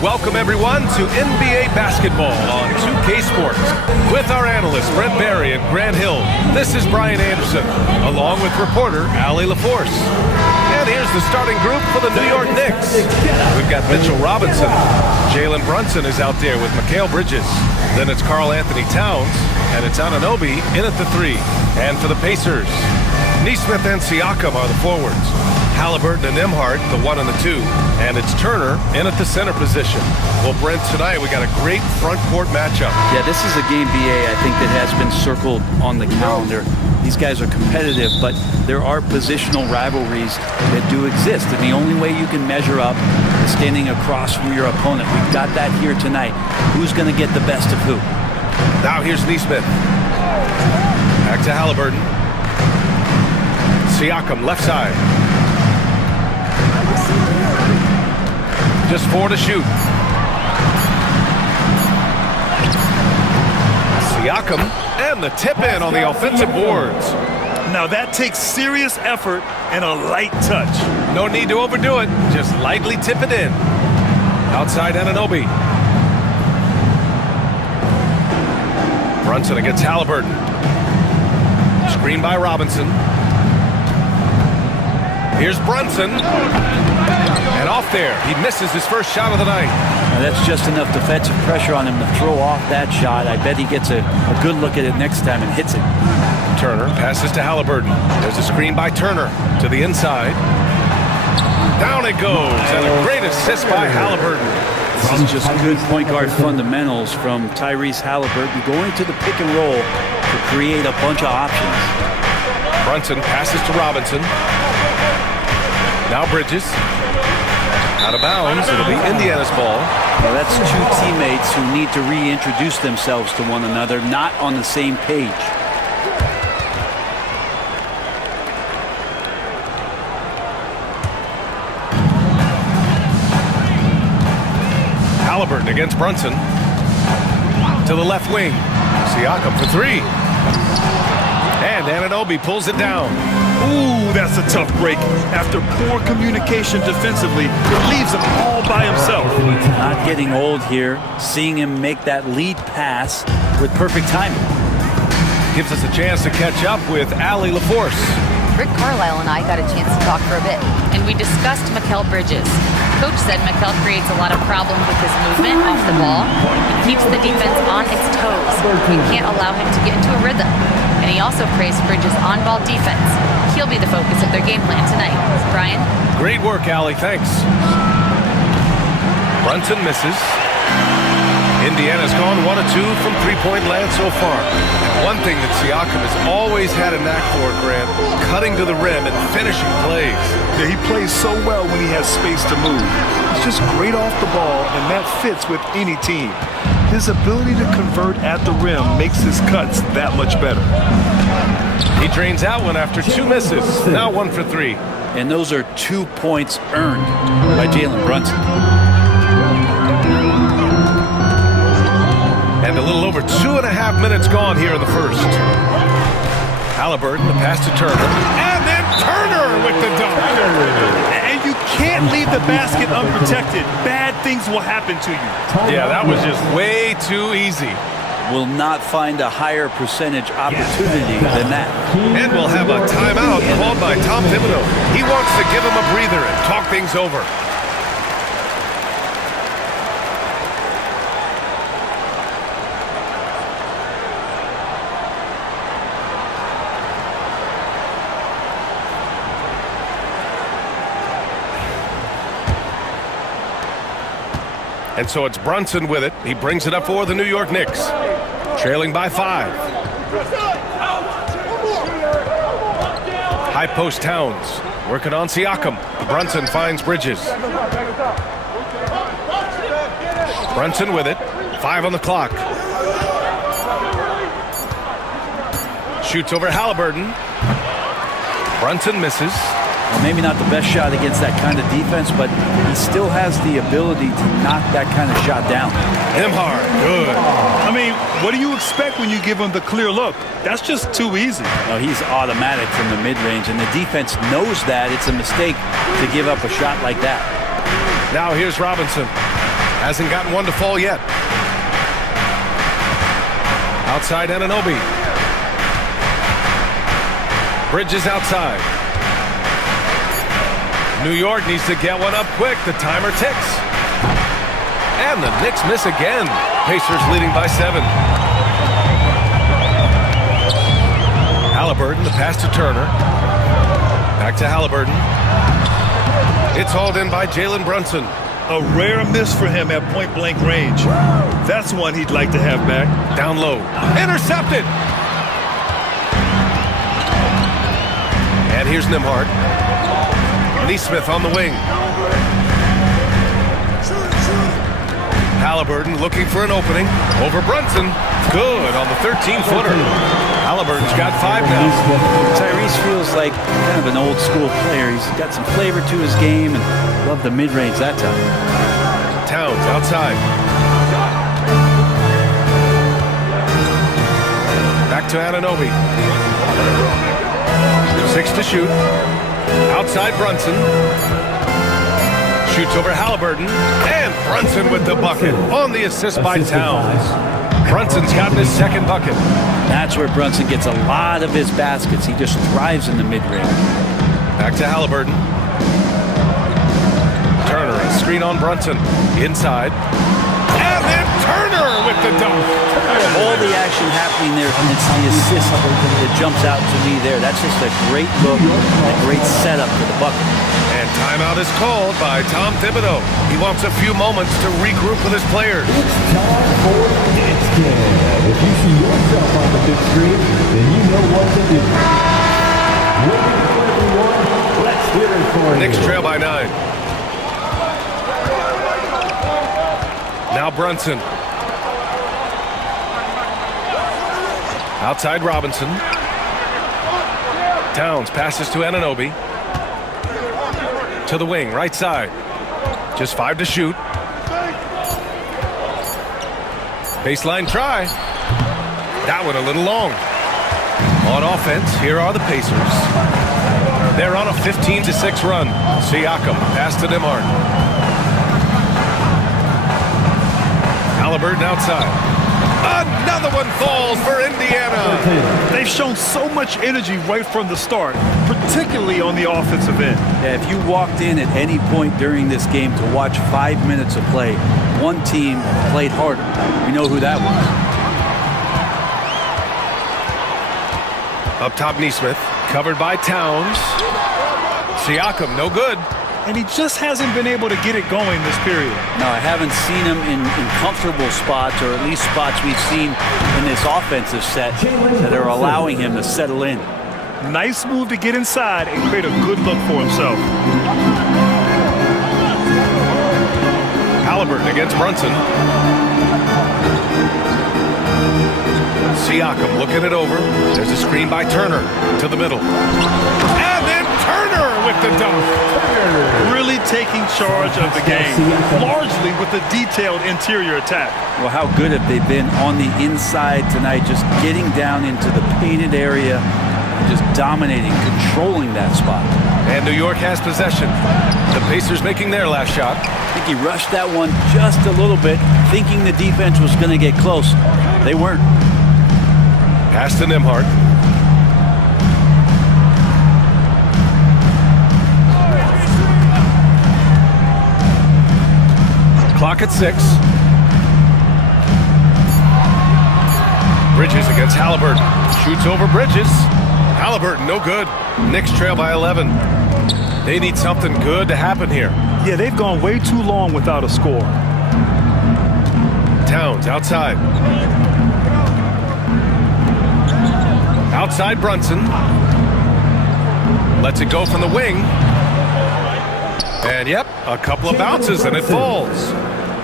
Welcome everyone to NBA basketball on 2K Sports. With our analysts Brent Barry and Grant Hill, this is Brian Anderson, along with reporter Allie LaForce. And here's the starting group for the New York Knicks. We've got Mitchell Robinson. Jalen Brunson is out there with Mikal Bridges. Then it's Karl Anthony Towns, and it's Anunoby in at the 3. And for the Pacers, Nesmith and Siakam are the forwards. Halliburton and Nembhard, the 1 and the 2. And it's Turner in at the center position. Well, Brent, tonight we got a great front court matchup. Yeah, this is a game, BA, I think that has been circled on the calendar. These guys are competitive, but there are positional rivalries that do exist. And the only way you can measure up is standing across from your opponent. We've got that here tonight. Who's going to get the best of who? Now here's Nesmith. Back to Halliburton. Siakam, left side. Just 4 to shoot. Siakam, and the tip-in on the offensive boards. Now that takes serious effort and a light touch. No need to overdo it. Just lightly tip it in. Outside Anunoby. Brunson against Halliburton. Screen by Robinson. Here's Brunson. And off there. He misses his first shot of the night. Now that's just enough defensive pressure on him to throw off that shot. I bet he gets a good look at it next time and hits it. Turner passes to Halliburton. There's a screen by Turner to the inside. Down it goes. And a great assist by Halliburton. This is just good point guard fundamentals from Tyrese Halliburton, going to the pick and roll to create a bunch of options. Brunson passes to Robinson. Now Bridges. Out of bounds. It'll be Indiana's ball. Well, that's two teammates who need to reintroduce themselves to one another, not on the same page. Halliburton against Brunson. To the left wing. Siakam for 3. And Anunoby pulls it down. Ooh, that's a tough break. After poor communication defensively, it leaves him all by himself. Not getting old here. Seeing him make that lead pass with perfect timing. Gives us a chance to catch up with Allie LaForce. Rick Carlisle and I got a chance to talk for a bit, and we discussed Mikal Bridges. Coach said Mikal creates a lot of problems with his movement off the ball. He keeps the defense on its toes. We can't allow him to get into a rhythm. And he also praised Bridges' on-ball defense. He'll be the focus of their game plan tonight. Brian? Great work, Allie. Thanks. Brunson misses. Indiana's gone 1 of 2 from three-point land so far. And one thing that Siakam has always had a knack for, Grant, cutting to the rim and finishing plays. Yeah, he plays so well when he has space to move. He's just great off the ball, and that fits with any team. His ability to convert at the rim makes his cuts that much better. He drains out one after 2 misses. Now 1 for 3. And those are 2 points earned by Jalen Brunson. And a little over 2.5 minutes gone here in the first. Halliburton, the pass to Turner. And then Turner with the dunk. And you can't leave the basket unprotected. Bad things will happen to you. Yeah, that was just way too easy. Will not find a higher percentage opportunity than that. And we'll have a timeout called by Tom Thibodeau. He wants to give him a breather and talk things over. And so it's Brunson with it. He brings it up for the New York Knicks. Trailing by 5. High post Towns. Working on Siakam. Brunson finds Bridges. Brunson with it. 5 on the clock. Shoots over Halliburton. Brunson misses. Well, maybe not the best shot against that kind of defense, but he still has the ability to knock that kind of shot down. Nembhard, good. I mean, what do you expect when you give him the clear look? That's just too easy. No, he's automatic from the mid-range, and the defense knows that. It's a mistake to give up a shot like that. Now here's Robinson. Hasn't gotten one to fall yet. Outside Anunoby. Bridges outside. New York needs to get one up quick. The timer ticks. And the Knicks miss again. Pacers leading by 7. Halliburton, the pass to Turner. Back to Halliburton. It's hauled in by Jalen Brunson. A rare miss for him at point-blank range. That's one he'd like to have back. Down low. Intercepted. And here's Nembhard. Nesmith on the wing. Halliburton looking for an opening. Over Brunson. Good on the 13-footer. Halliburton's got 5 now. Tyrese feels like kind of an old-school player. He's got some flavor to his game and loved the mid-range that time. Towns outside. Back to Anunoby. 6 to shoot. Outside Brunson. Shoots over Halliburton. And Brunson with the bucket on the assist by Towns. Brunson's gotten his second bucket. That's where Brunson gets a lot of his baskets. He just thrives in the mid-range. Back to Halliburton. Turner, a screen on Brunson. Inside. And then Turner with the dunk. All the action happening there, and it's the assist that jumps out to me there. That's just a great look, a great setup for the bucket. And timeout is called by Tom Thibodeau. He wants a few moments to regroup with his players. It's time for Knicks Game. If you see yourself on the big screen, then you know what to do. Waiting for everyone, let's hear it for you. Knicks trail by 9. Now Brunson. Outside Robinson. Towns passes to Anunoby. To the wing, right side. Just 5 to shoot. Baseline try. That one a little long. On offense, here are the Pacers. They're on a 15-6 run. Siakam, pass to Nembhard. Halliburton outside. Another one falls for Indiana. They've shown so much energy right from the start, particularly on the offensive end. Yeah, if you walked in at any point during this game to watch 5 minutes of play, one team played harder. We know who that was. Up top, Nesmith. Covered by Towns. Siakam, no good. And he just hasn't been able to get it going this period. No, I haven't seen him in comfortable spots, or at least spots we've seen in this offensive set that are allowing him to settle in. Nice move to get inside and create a good look for himself. Halliburton against Brunson. Siakam looking it over. There's a screen by Turner to the middle. And then Turner with the dunk. Really taking charge of the game, largely with a detailed interior attack. Well, how good have they been on the inside tonight, just getting down into the painted area, and just dominating, controlling that spot. And New York has possession. The Pacers making their last shot. I think he rushed that one just a little bit, thinking the defense was going to get close. They weren't. Pass to Nembhard. Clock at 6. Bridges against Halliburton. Shoots over Bridges. Halliburton, no good. Knicks trail by 11. They need something good to happen here. Yeah, they've gone way too long without a score. Towns outside. Outside Brunson. Lets it go from the wing. And yep, a couple of bounces and it falls.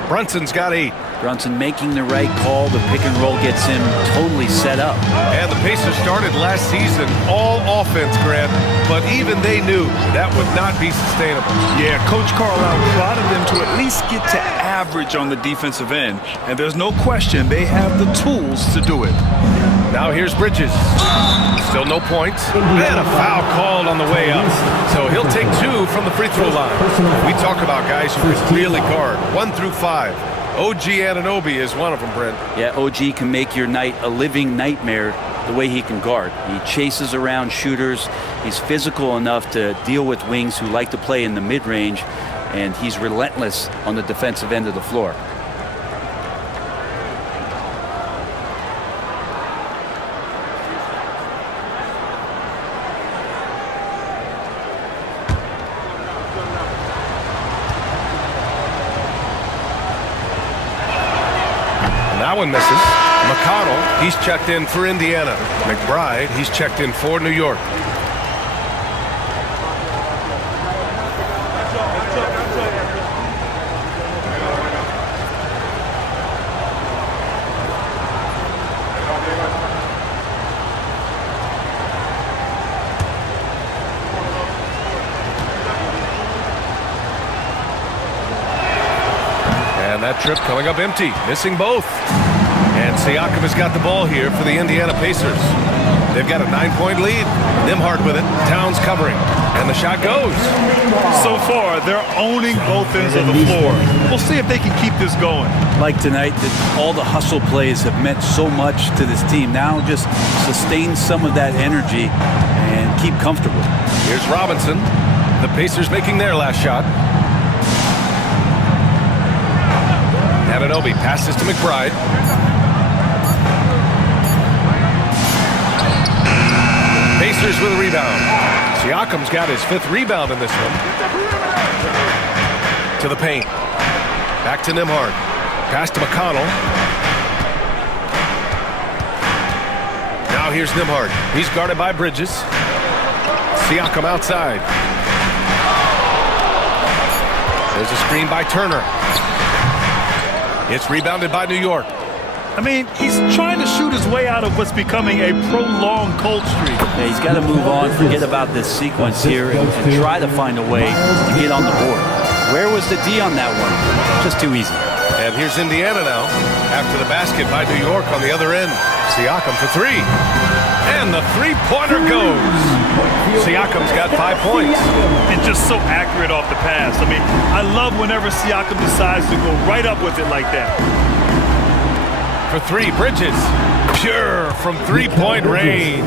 Brunson's got 8. Brunson making the right call. The pick and roll gets him totally set up. And the Pacers started last season all offense, Grant, but even they knew that would not be sustainable. Yeah, Coach Carlisle prodded them to at least get to average on the defensive end. And there's no question they have the tools to do it. Now here's Bridges. Still no points. And a foul called on the way up. So he'll take 2 from the free throw line. We talk about guys who can really guard 1 through 5. OG Anunoby is one of them, Brent. Yeah, OG can make your night a living nightmare the way he can guard. He chases around shooters. He's physical enough to deal with wings who like to play in the mid-range, and he's relentless on the defensive end of the floor. That one misses. McConnell, he's checked in for Indiana. McBride, he's checked in for New York. And that trip coming up empty, missing both. And Siakam has got the ball here for the Indiana Pacers. They've got a 9-point lead. Nembhard with it. Towns covering. And the shot goes. So far, they're owning both ends of the floor. We'll see if they can keep this going. Like tonight, all the hustle plays have meant so much to this team. Now just sustain some of that energy and keep comfortable. Here's Robinson. The Pacers making their last shot. Anunoby passes to McBride. Pacers with a rebound. Siakam's got his 5th rebound in this one. To the paint. Back to Nembhard. Pass to McConnell. Now here's Nembhard. He's guarded by Bridges. Siakam outside. There's a screen by Turner. It's rebounded by New York. I mean, he's trying to shoot his way out of what's becoming a prolonged cold streak. Yeah, he's got to move on, forget about this sequence here, and try to find a way to get on the board. Where was the D on that one? Just too easy. And here's Indiana now. After the basket by New York on the other end. Siakam for 3. And the three-pointer goes. Siakam's got 5 points. And just so accurate off the pass. I mean, I love whenever Siakam decides to go right up with it like that. For 3, Bridges. Pure from 3-point range.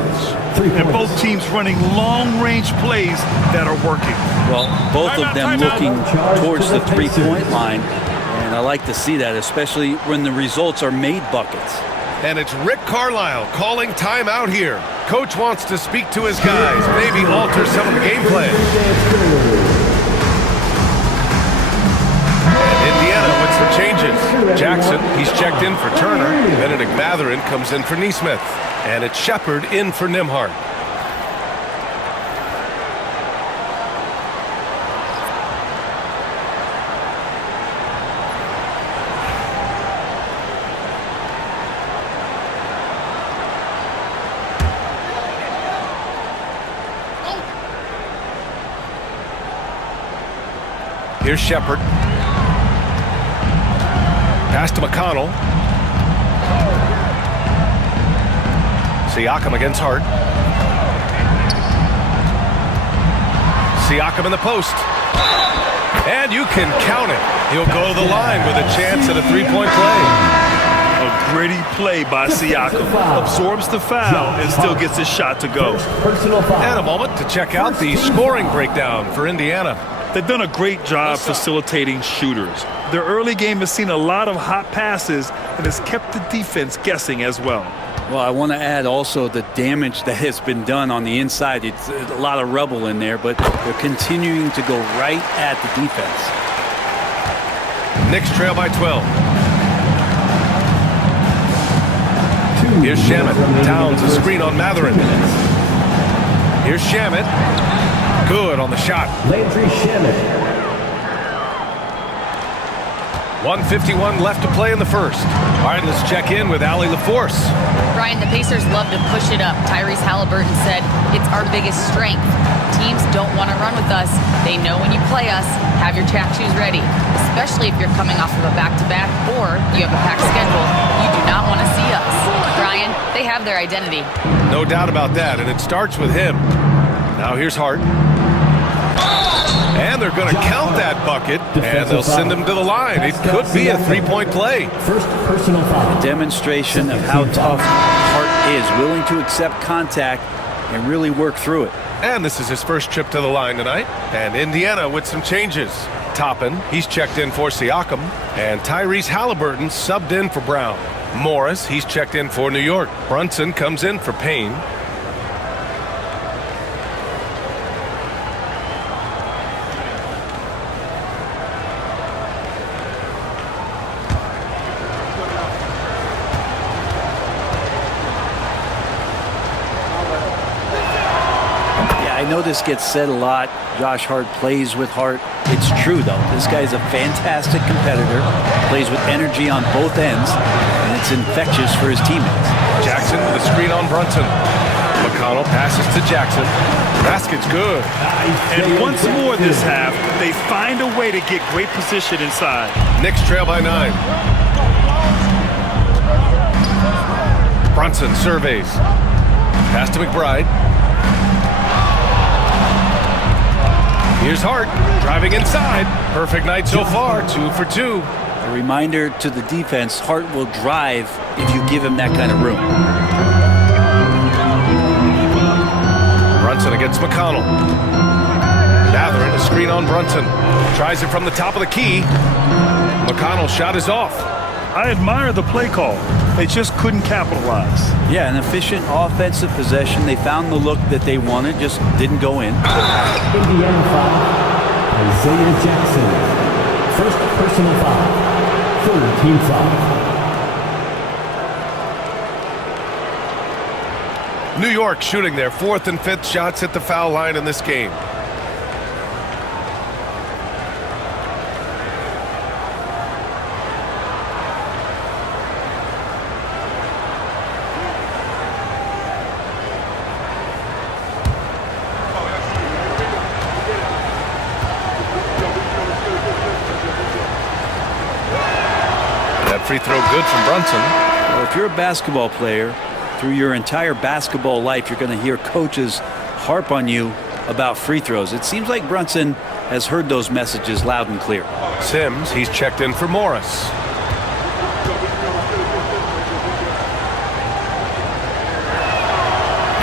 And both teams running long-range plays that are working. Well, both of them looking towards the three-point line. And I like to see that, especially when the results are made buckets. And it's Rick Carlisle calling timeout here. Coach wants to speak to his guys, maybe alter some of the game plan. And Indiana with some changes. Jackson, he's checked in for Turner. Benedict Mathurin comes in for Nesmith. And it's Shepard in for Nembhard. Here's Shepard. Pass to McConnell. Siakam against Hart. Siakam in the post. And you can count it. He'll go to the line with a chance at a 3-point play. A gritty play by Siakam. Absorbs the foul and still gets his shot to go. And a moment to check out the scoring breakdown for Indiana. They've done a great job facilitating shooters. Their early game has seen a lot of hot passes and has kept the defense guessing as well. Well, I want to add also the damage that has been done on the inside. It's a lot of rubble in there, but they're continuing to go right at the defense. Knicks trail by 12. Here's Shamet. Towns, a screen on Mathurin. Here's Shamet. Good on the shot. Landry Shamet. 1:51 left to play in the first. All right, let's check in with Allie LaForce. Brian, the Pacers love to push it up. Tyrese Halliburton said, it's our biggest strength. Teams don't want to run with us. They know when you play us, have your track shoes ready, especially if you're coming off of a back-to-back or you have a packed schedule. You do not want to see us. Brian, they have their identity. No doubt about that, and it starts with him. Now here's Hart. And they're going to count that bucket, and they'll send him to the line. It could be a three-point play. First personal foul. A demonstration of how tough Hart is, willing to accept contact and really work through it. And this is his first trip to the line tonight. And Indiana with some changes. Toppin, he's checked in for Siakam. And Tyrese Halliburton subbed in for Brown. Morris, he's checked in for New York. Brunson comes in for Payne. I know this gets said a lot. Josh Hart plays with heart. It's true, though. This guy's a fantastic competitor, plays with energy on both ends, and it's infectious for his teammates. Jackson with a screen on Brunson. McConnell passes to Jackson. Basket's good. And once more this half, they find a way to get great position inside. Knicks trail by 9. Brunson surveys. Pass to McBride. Here's Hart, driving inside. Perfect night so far, 2 for 2. A reminder to the defense, Hart will drive if you give him that kind of room. Brunson against McConnell. Mathurin, a screen on Brunson. Tries it from the top of the key. McConnell's shot is off. I admire the play call. They just couldn't capitalize. Yeah, an efficient offensive possession. They found the look that they wanted, just didn't go in. Indiana foul. Isaiah Jackson. First personal foul. Third team foul. New York shooting their 4th and 5th shots at the foul line in this game. Free throw good from Brunson. Well, if you're a basketball player, through your entire basketball life, you're going to hear coaches harp on you about free throws. It seems like Brunson has heard those messages loud and clear. Sims, he's checked in for Morris.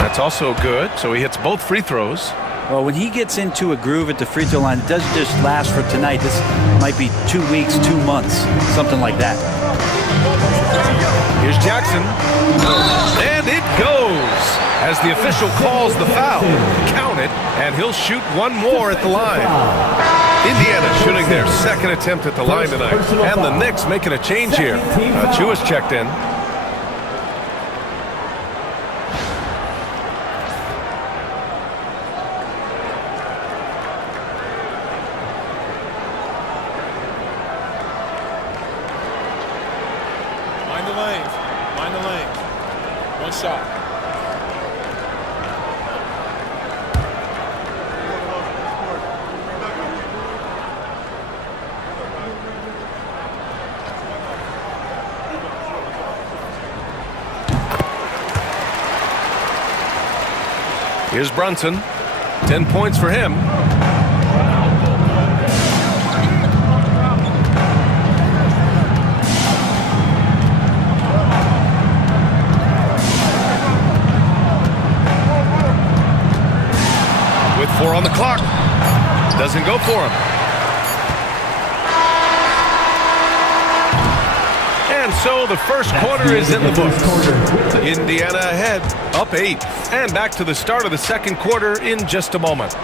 That's also good, so he hits both free throws. Well, when he gets into a groove at the free throw line, it doesn't just last for tonight. This might be 2 weeks, 2 months, something like that. Here's Jackson. And it goes. As the official calls the foul, count it, and he'll shoot one more at the line. Indiana shooting their 2nd attempt at the line tonight. And the Knicks making a change here. Chua checked in. Mind the lanes. One shot. Here's Brunson. 10 points for him. With 4 on the clock. Doesn't go for him. And so the first quarter is in the books. Indiana ahead, up 8. And back to the start of the second quarter in just a moment.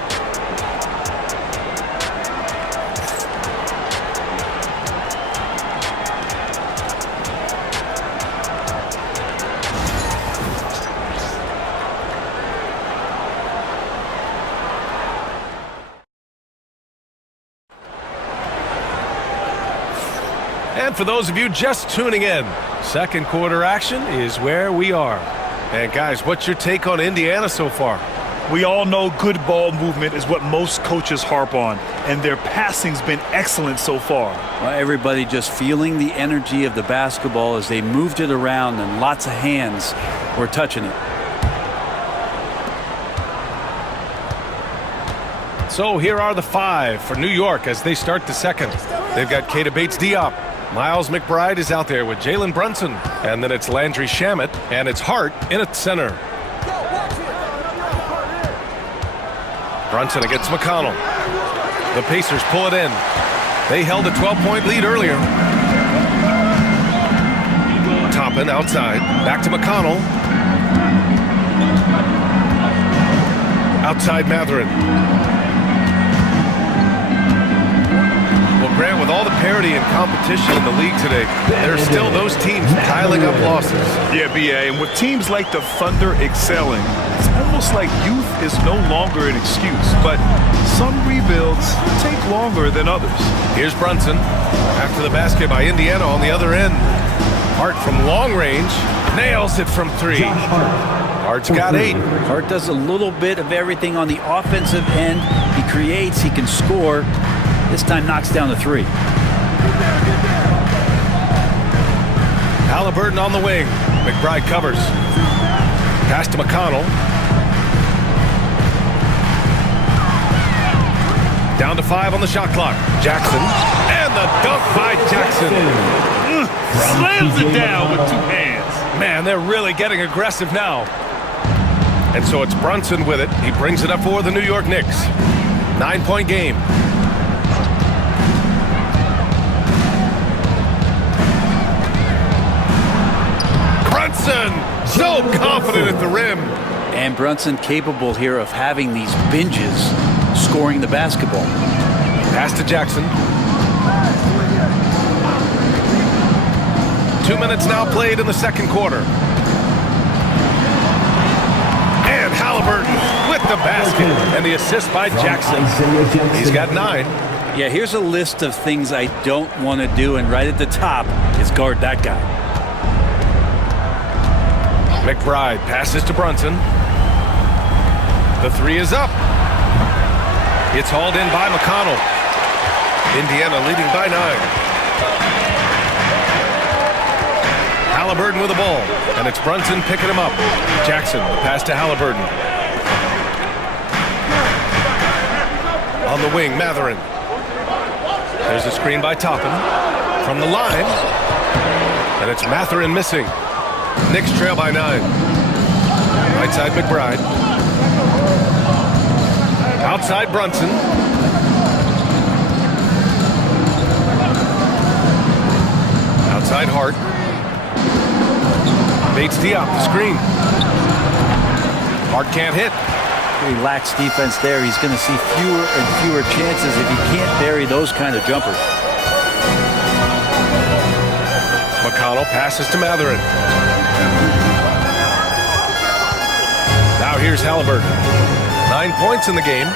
And for those of you just tuning in, second quarter action is where we are. And guys, what's your take on Indiana so far? We all know good ball movement is what most coaches harp on, and their passing's been excellent so far. Well, everybody just feeling the energy of the basketball as they moved it around, and lots of hands were touching it. So here are the 5 for New York as they start the second. They've got Keita Bates-Diop. Miles McBride is out there with Jalen Brunson. And then it's Landry Shamet, and it's Hart in at center. Brunson against McConnell. The Pacers pull it in. They held a 12-point lead earlier. Toppin outside. Back to McConnell. Outside Mathurin. Well, Grant, with all the parity and competition in the league today, there are still those teams piling up losses. Yeah, B.A., and with teams like the Thunder excelling, it's almost like youth is no longer an excuse, but some rebuilds take longer than others. Here's Brunson. After the basket by Indiana on the other end. Hart from long range. Nails it from 3. Hart's got 8. Hart does a little bit of everything on the offensive end. He creates, he can score. This time knocks down the 3. Halliburton on the wing. McBride covers. Pass to McConnell. Down to 5 on the shot clock. Jackson. And the dunk by Jackson. Slams it down with 2 hands. Man, they're really getting aggressive now. And so it's Brunson with it. He brings it up for the New York Knicks. 9-point game. Brunson, so confident at the rim. And Brunson capable here of having these binges scoring the basketball. Pass to Jackson. 2 minutes now played in the second quarter. And Halliburton with the basket and the assist by Jackson. He's got 9. Yeah, here's a list of things I don't want to do, and right at the top is guard that guy. McBride passes to Brunson. The 3 is up. It's hauled in by McConnell. Indiana leading by 9. Halliburton with the ball, and it's Brunson picking him up. Jackson, the pass to Halliburton. On the wing, Mathurin. There's a screen by Toppin. From the line, and it's Mathurin missing. Knicks trail by 9. Right side, McBride. Outside, Brunson. Outside, Hart. Bates-Diop, the screen. Hart can't hit. He lacks defense there. He's going to see fewer and fewer chances if he can't bury those kind of jumpers. McConnell passes to Mathurin. Now here's Halliburton. 9 points in the game.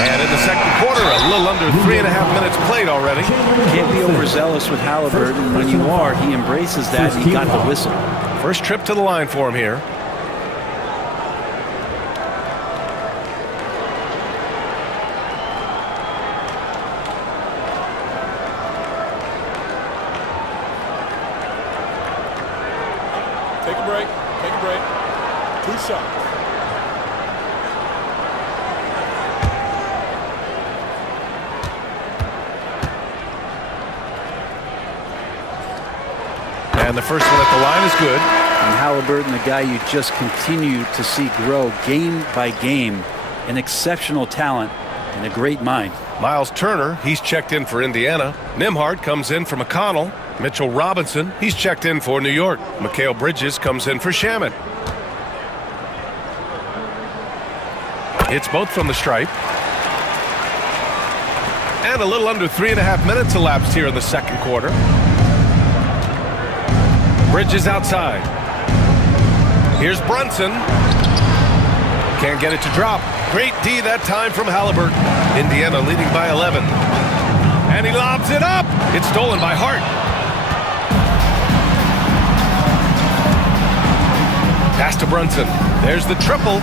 And in the second quarter, a little under 3.5 minutes played already. Can't be overzealous with Halliburton. When you are, he embraces that. He got the whistle. First trip to the line for him here. Take a break. Take a break. 2 shots. And the first one at the line is good. And Halliburton, the guy you just continue to see grow game by game, an exceptional talent and a great mind. Miles Turner, he's checked in for Indiana. Nembhard comes in for McConnell. Mitchell Robinson, he's checked in for New York. Mikal Bridges comes in for Shamet. It's both from the stripe. And a little under 3.5 minutes elapsed here in the second quarter. Bridges outside. Here's Brunson. Can't get it to drop. Great D that time from Halliburton. Indiana leading by 11. And he lobs it up. It's stolen by Hart. Pass to Brunson. There's the triple.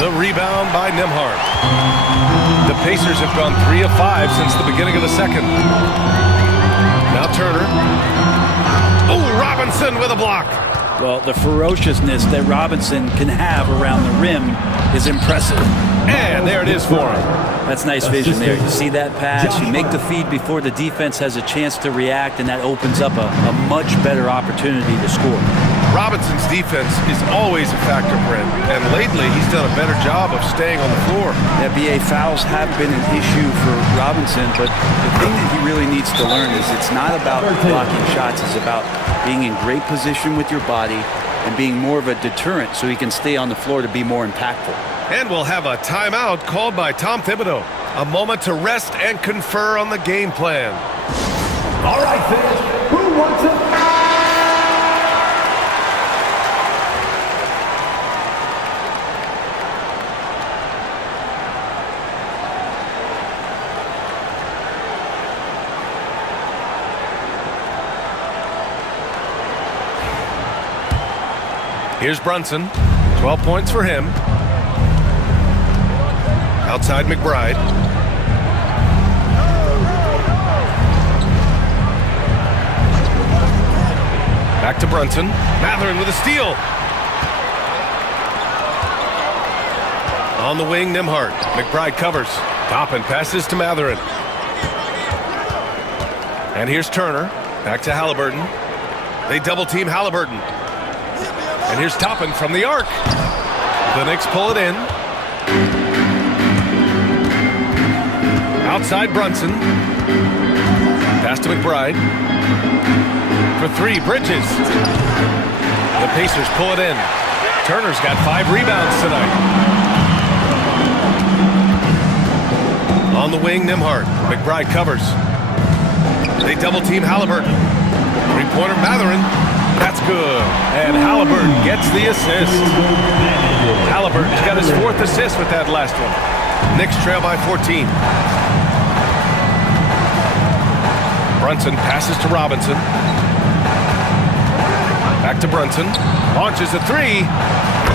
The rebound by Nembhard. The Pacers have gone 3 of 5 since the beginning of the second. Now Turner. Oh, Robinson. Robinson with a block. Well, the ferociousness that Robinson can have around the rim is impressive. And there it is for him. That's nice vision there. You see that pass, you make the feed before the defense has a chance to react, and that opens up a much better opportunity to score. Robinson's defense is always a factor, Brent, and lately he's done a better job of staying on the floor. Yeah, BA, fouls have been an issue for Robinson, but the thing that he really needs to learn is it's not about blocking shots, it's about being in great position with your body and being more of a deterrent so he can stay on the floor to be more impactful. And we'll have a timeout called by Tom Thibodeau. A moment to rest and confer on the game plan. All right, fans, who wants it? Here's Brunson, 12 points for him. Outside McBride. Back to Brunson. Mathurin with a steal. On the wing, Nembhard. McBride covers. Toppin passes to Mathurin. And here's Turner. Back to Halliburton. They double team Halliburton. And here's Toppin from the arc. The Knicks pull it in. Outside Brunson. Pass to McBride. For three, Bridges. The Pacers pull it in. Turner's got 5 rebounds tonight. On the wing, Nembhard. McBride covers. They double team Halliburton. Three-pointer Mathurin. That's good. And Halliburton gets the assist. Halliburton's got his 4th assist with that last one. Knicks trail by 14. Brunson passes to Robinson. Back to Brunson. Launches a 3.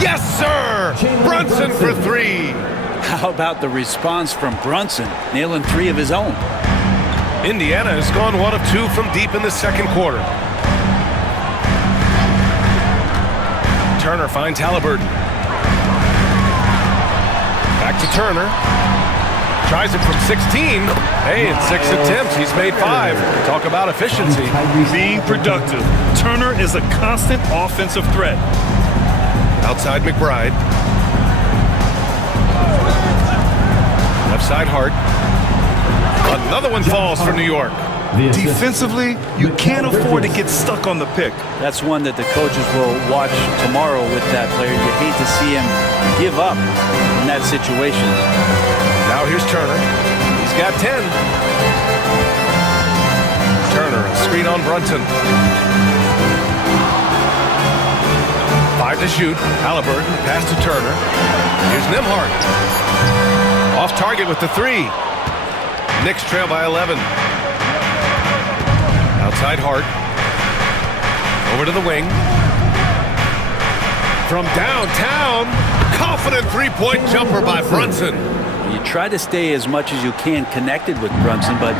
Yes, sir! Brunson for 3. How about the response from Brunson, nailing 3 of his own? Indiana has gone 1 of 2 from deep in the second quarter. Turner finds Halliburton. Back to Turner. Tries it from 16. Hey, in 6 attempts, he's made 5. Talk about efficiency. Being productive. Turner is a constant offensive threat. Outside McBride. Left side Hart. Another one falls for New York. Defensively, you can't afford to get stuck on the pick. That's one that the coaches will watch tomorrow with that player. You hate to see him give up in that situation. Now here's Turner. He's got 10. Turner, a screen on Brunson. 5 to shoot. Halliburton, pass to Turner. Here's Nembhard. Off target with the 3. Knicks trail by 11. Outside Hart. Over to the wing. From downtown, confident 3-point jumper by Brunson. You try to stay as much as you can connected with Brunson, but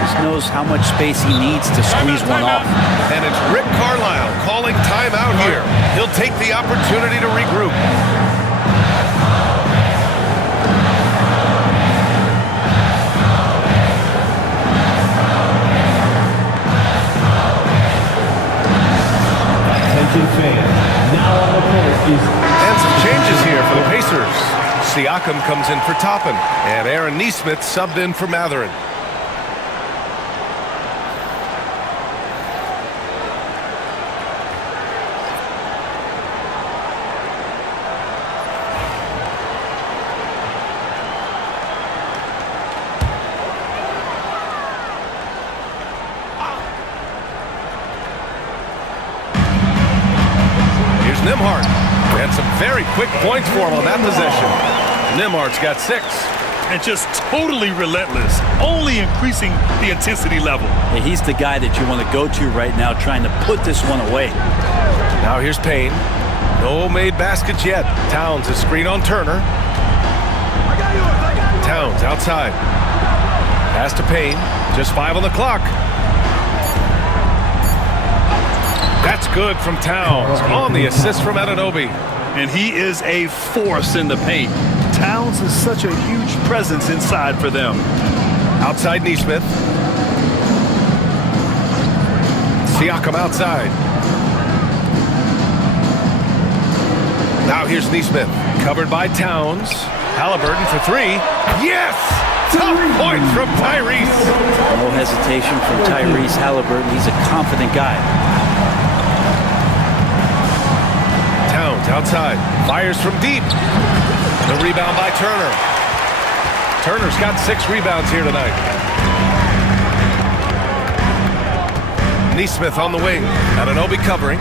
just knows how much space he needs to squeeze one off. And it's Rick Carlisle calling timeout here. He'll take the opportunity to regroup. Fans. Now on the court is... And some changes here for the Pacers. Siakam comes in for Toppin, and Aaron Nesmith subbed in for Mathurin. Nembhard. We had some very quick points for him on that possession. Nembhard's got 6. And just totally relentless, only increasing the intensity level. Yeah, he's the guy that you want to go to right now, trying to put this one away. Now here's Payne. No made baskets yet. Towns a screen on Turner. Towns outside. Pass to Payne. Just 5 on the clock. That's good from Towns on the assist from Anunoby. And he is a force in the paint. Towns is such a huge presence inside for them. Outside Nesmith. Siakam outside. Now here's Nesmith. Covered by Towns. Halliburton for three. Yes! Tough point from Tyrese. No hesitation from Tyrese Halliburton. He's a confident guy. Towns outside. Fires from deep. The rebound by Turner. Turner's got 6 rebounds here tonight. Nesmith on the wing. Anunoby covering.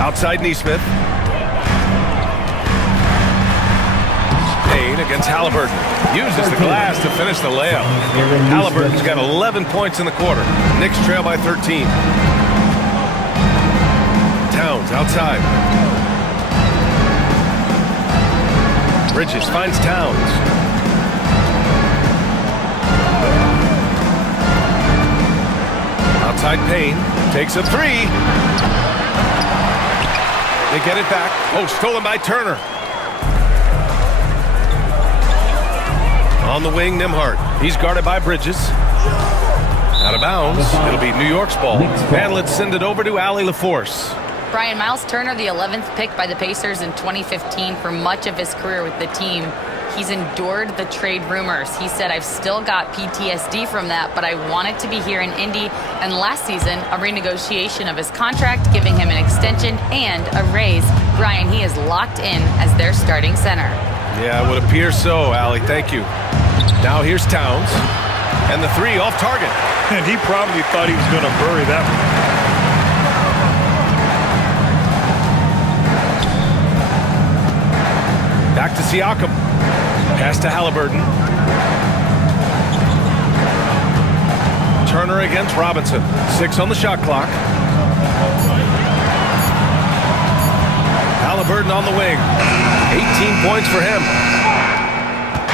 Outside Nesmith. Payne against Halliburton. Uses the glass to finish the layup. Halliburton's got 11 points in the quarter. Knicks trail by 13. Towns outside. Bridges finds Towns. Outside Payne. Takes a three. They get it back. Oh, stolen by Turner. On the wing, Nembhard. He's guarded by Bridges. Out of bounds. It'll be New York's ball. And let's send it over to Allie LaForce. Brian, Miles Turner, the 11th pick by the Pacers in 2015 for much of his career with the team. He's endured the trade rumors. He said, I've still got PTSD from that, but I wanted to be here in Indy. And last season, a renegotiation of his contract, giving him an extension and a raise. Brian, he is locked in as their starting center. Yeah, it would appear so, Allie. Thank you. Now here's Towns. And the three off target. And he probably thought he was going to bury that one. Back to Siakam. Pass to Halliburton. Turner against Robinson. 6 on the shot clock. Halliburton on the wing. 18 points for him.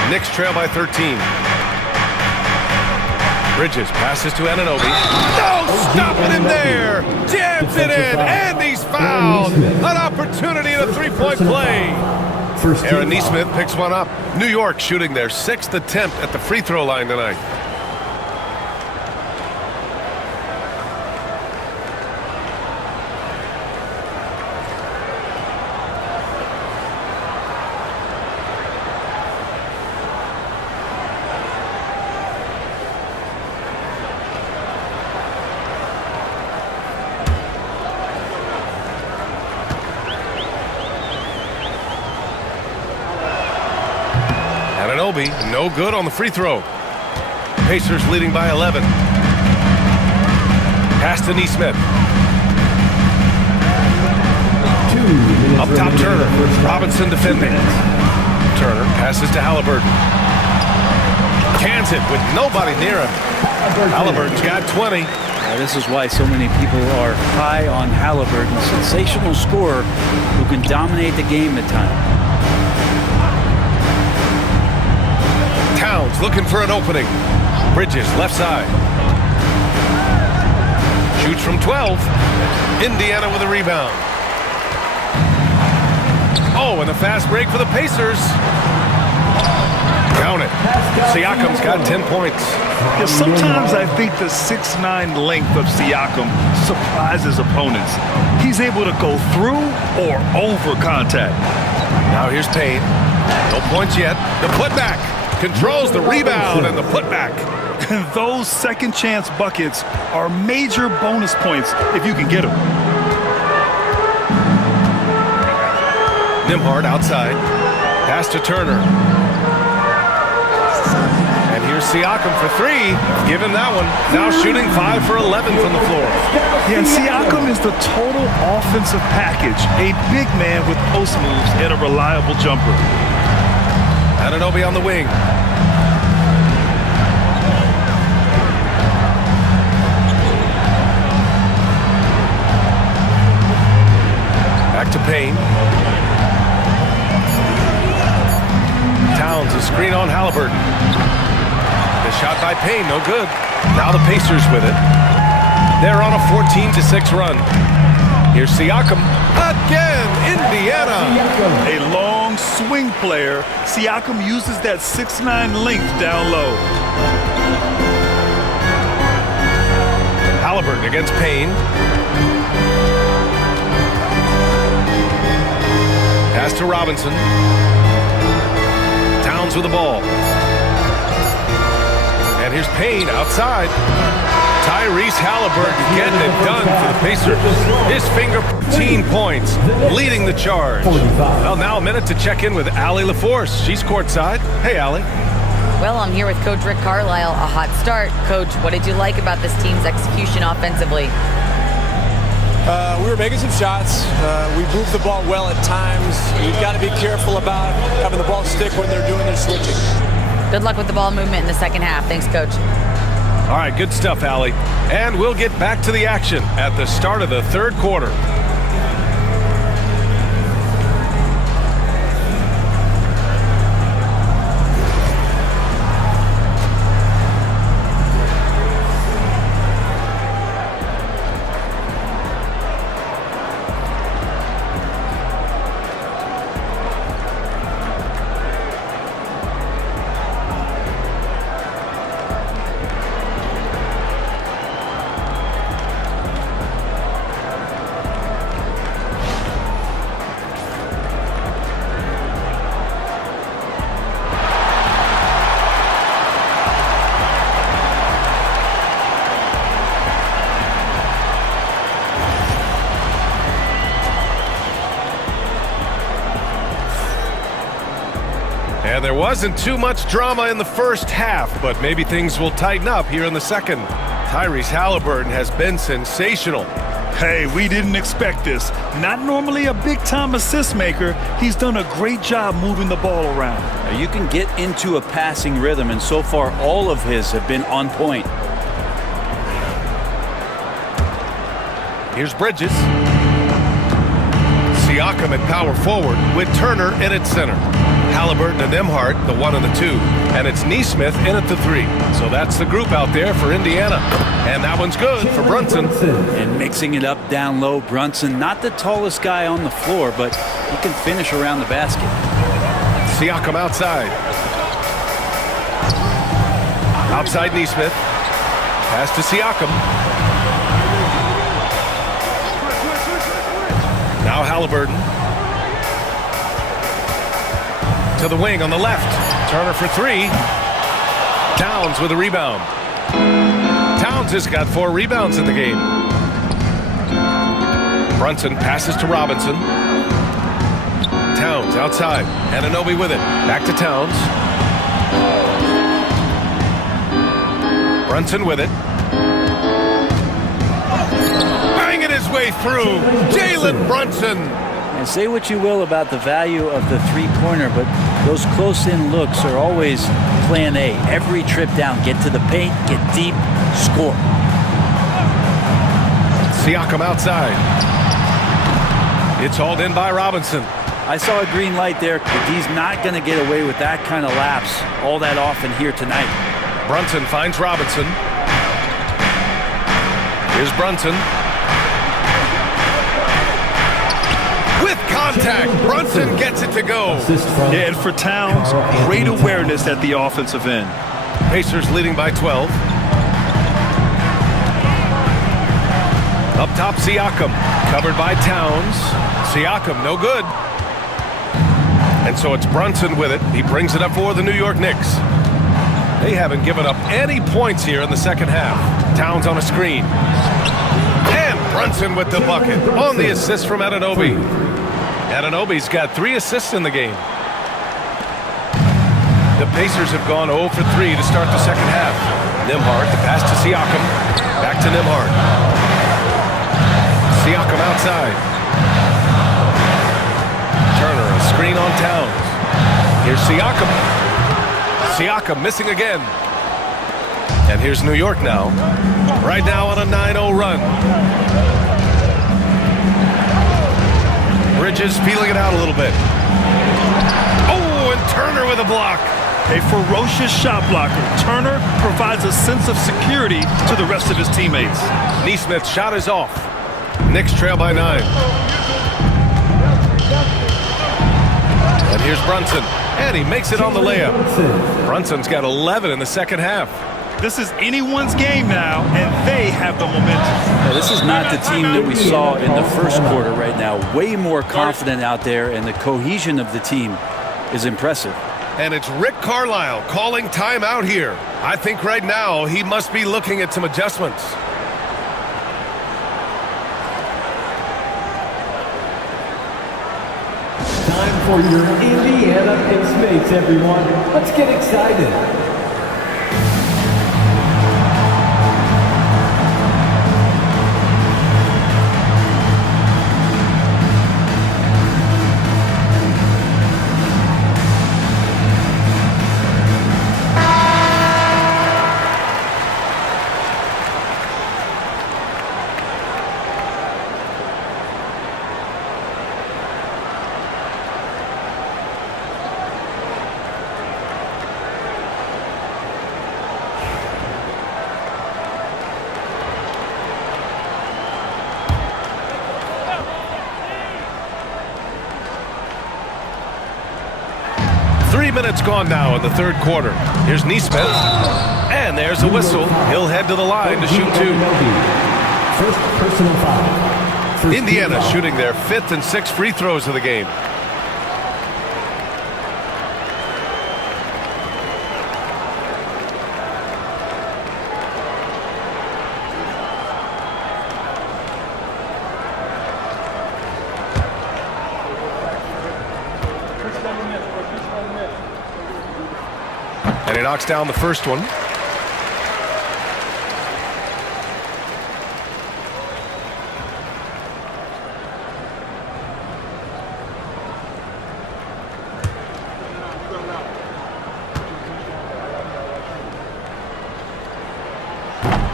Knicks trail by 13. Bridges passes to Anunoby. No, stopping him there. Jams it in, and he's fouled. An opportunity in a three-point play. Aaron Nesmith picks one up. New York shooting their 6th attempt at the free throw line tonight. Anunoby, no good on the free throw. Pacers leading by 11. Pass to Nesmith. Up top, Turner. Robinson defending. Turner passes to Halliburton. Cans it with nobody near him. Halliburton's got 20. This is why so many people are high on Halliburton. Sensational scorer who can dominate the game at times. Towns looking for an opening. Bridges left side. Shoots from 12. Indiana with a rebound. Oh, and a fast break for the Pacers. Count it. Siakam's got 10 points. Yeah, sometimes I think the 6'9" length of Siakam surprises opponents. He's able to go through or over contact. Now here's Payne. No points yet. The putback. Controls the rebound and the putback. Those second chance buckets are major bonus points if you can get them. Nembhard outside. Pass to Turner. And here's Siakam for three. Give him that one. Now shooting 5 for 11 from the floor. Yeah, and Siakam is the total offensive package. A big man with post moves and a reliable jumper. Anunoby on the wing. Back to Payne. Towns, a screen on Halliburton. The shot by Payne, no good. Now the Pacers with it. They're on a 14-6 run. Here's Siakam. Again, Indiana. A long swing player. Siakam uses that 6'9" length down low. Halliburton against Payne. Pass to Robinson. Towns with the ball. And here's Payne outside. Tyrese Halliburton getting it done for the Pacers. His finger 15 points, leading the charge. Well, now a minute to check in with Allie LaForce. She's courtside. Hey, Allie. Well, I'm here with Coach Rick Carlisle. A hot start. Coach, what did you like about this team's execution offensively? We were making some shots. We moved the ball well at times. You've got to be careful about having the ball stick when they're doing their switching. Good luck with the ball movement in the second half. Thanks, Coach. All right, good stuff, Allie. And we'll get back to the action at the start of the third quarter. And there wasn't too much drama in the first half, but maybe things will tighten up here in the second. Tyrese Halliburton has been sensational. Hey, we didn't expect this. Not normally a big-time assist maker. He's done a great job moving the ball around. Now, you can get into a passing rhythm, and so far all of his have been on point. Here's Bridges. Siakam at power forward with Turner in at center. Halliburton and Nembhard, the 1 and the 2. And it's Nesmith in at the 3. So that's the group out there for Indiana. And that one's good for Brunson. And mixing it up down low, Brunson, not the tallest guy on the floor, but he can finish around the basket. Siakam outside. Outside Nesmith. Pass to Siakam. Now Halliburton. To the wing on the left. Turner for 3. Towns with a rebound. Towns has got 4 rebounds in the game. Brunson passes to Robinson. Towns outside. Anunoby with it. Back to Towns. Brunson with it. Banging his way through. Jalen Brunson. And say what you will about the value of the three-pointer, but those close-in looks are always plan A. Every trip down, get to the paint, get deep, score. Siakam outside. It's hauled in by Robinson. I saw a green light there, but he's not going to get away with that kind of lapse all that often here tonight. Brunson finds Robinson. Here's Brunson. With contact, Brunson gets it to go. Yeah, and for Towns, great awareness at the offensive end. Pacers leading by 12. Up top, Siakam. Covered by Towns. Siakam, no good. And so it's Brunson with it. He brings it up for the New York Knicks. They haven't given up any points here in the second half. Towns on a screen. And Brunson with the bucket on the assist from Anunoby. Anunoby's got 3 assists in the game. The Pacers have gone 0 for 3 to start the second half. Nembhard, the pass to Siakam. Back to Nembhard. Siakam outside. Turner, a screen on Towns. Here's Siakam. Siakam missing again. And here's New York now. Right now on a 9-0 run. Bridges feeling it out a little bit. Oh, and Turner with a block. A ferocious shot blocker, Turner provides a sense of security to the rest of his teammates. Neesmith's shot is off. Knicks trail by 9. And here's Brunson. And he makes it on the layup. Brunson's got 11 in the second half. This is anyone's game now, and they have the momentum. Yeah, this is not the team that we saw in the first quarter right now. Way more confident out there, and the cohesion of the team is impressive. And it's Rick Carlisle calling timeout here. I think right now he must be looking at some adjustments. Time for your Indiana Pacemates, everyone. Let's get excited. Minutes gone now in the third quarter. Here's Neesmith. And there's a whistle. He'll head to the line to shoot 2. First personal foul. Indiana shooting their 5th and 6th free throws of the game. And he knocks down the first one.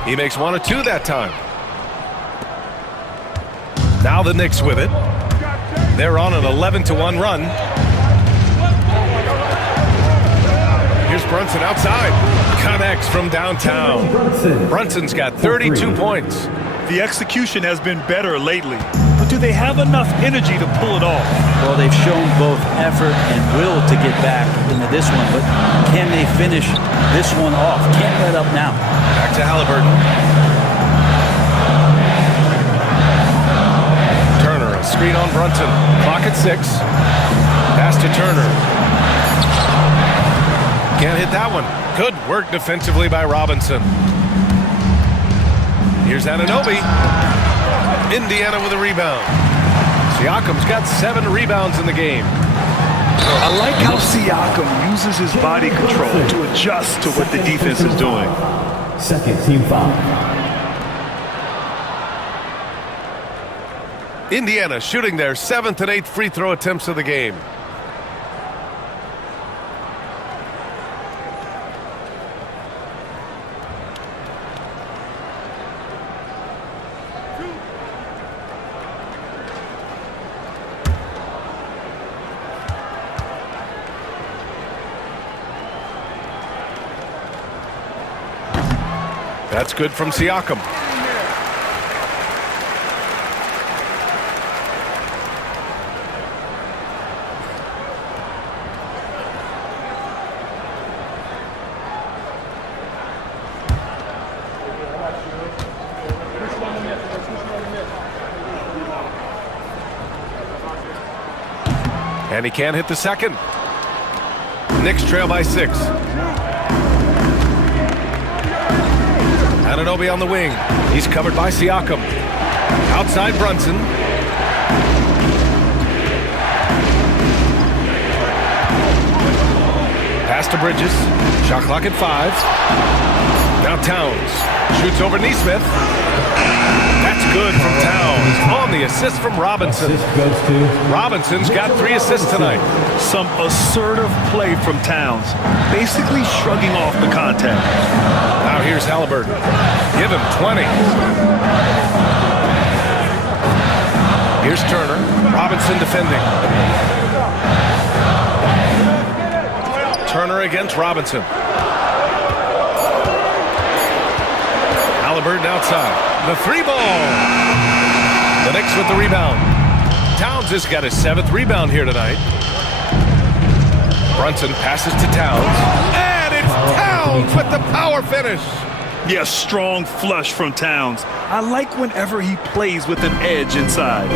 He makes 1 of 2 that time. Now the Knicks with it. They're on an 11-1 run. Here's Brunson outside. Connects from downtown. Brunson's got 32 points. The execution has been better lately, but do they have enough energy to pull it off? Well, they've shown both effort and will to get back into this one, but can they finish this one off? Can't let up now. Back to Halliburton. Turner, a screen on Brunson. Clock at 6. Pass to Turner. Can't hit that one. Good work defensively by Robinson. Here's Anunoby. Indiana with a rebound. Siakam's got 7 rebounds in the game. I like how Siakam uses his body control to adjust to what the defense is doing. Second team foul. Indiana shooting their 7th and 8th free throw attempts of the game. That's good from Siakam. And he can't hit the second. Knicks trail by 6. Anunoby on the wing. He's covered by Siakam. Outside Brunson. Pass to Bridges. Shot clock at 5. Now Towns. Shoots over Neesmith. That's good from Towns. On the assist from Robinson. Robinson's got 3 assists tonight. Some assertive play from Towns. Basically shrugging off the contact. Now here's Halliburton. Give him 20. Here's Turner. Robinson defending. Turner against Robinson. Halliburton outside. The 3-ball. The Knicks with the rebound. Towns has got his 7th rebound here tonight. Brunson passes to Towns. And it's Towns with the power finish. Yeah, strong flush from Towns. I like whenever he plays with an edge inside.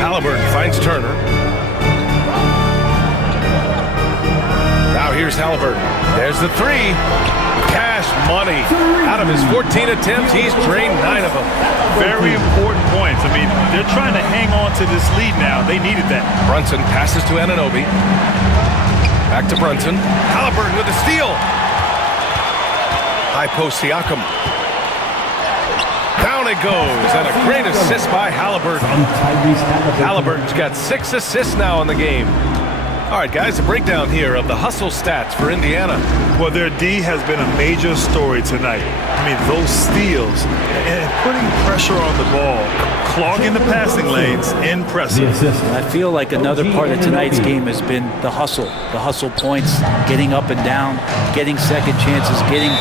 Halliburton finds Turner. Now here's Halliburton. There's the 3. Cash money. Out of his 14 attempts, he's drained 9 of them. Very important points. I mean, they're trying to hang on to this lead now. They needed that. Brunson passes to Anunoby. Back to Brunson. Halliburton with a steal. High post Siakam. Down it goes. And a great assist by Halliburton. Halliburton's got 6 assists now in the game. All right, guys, a breakdown here of the hustle stats for Indiana. Well, their D has been a major story tonight. I mean, those steals and putting pressure on the ball, clogging the passing lanes, impressive. I feel like another part of tonight's game has been the hustle points, getting up and down, getting second chances, getting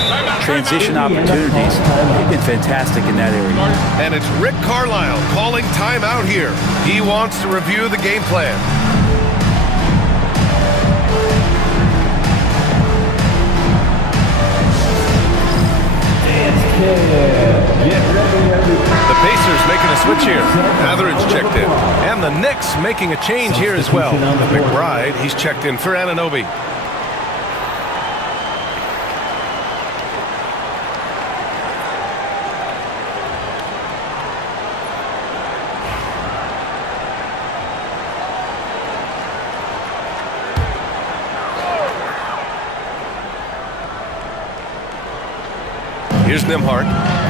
transition opportunities. They've been fantastic in that area. And it's Rick Carlisle calling timeout here. He wants to review the game plan. The Pacers making a switch here. Matherin's checked in. And the Knicks making a change here as well. McBride, he's checked in for Anunoby. Here's Nembhard.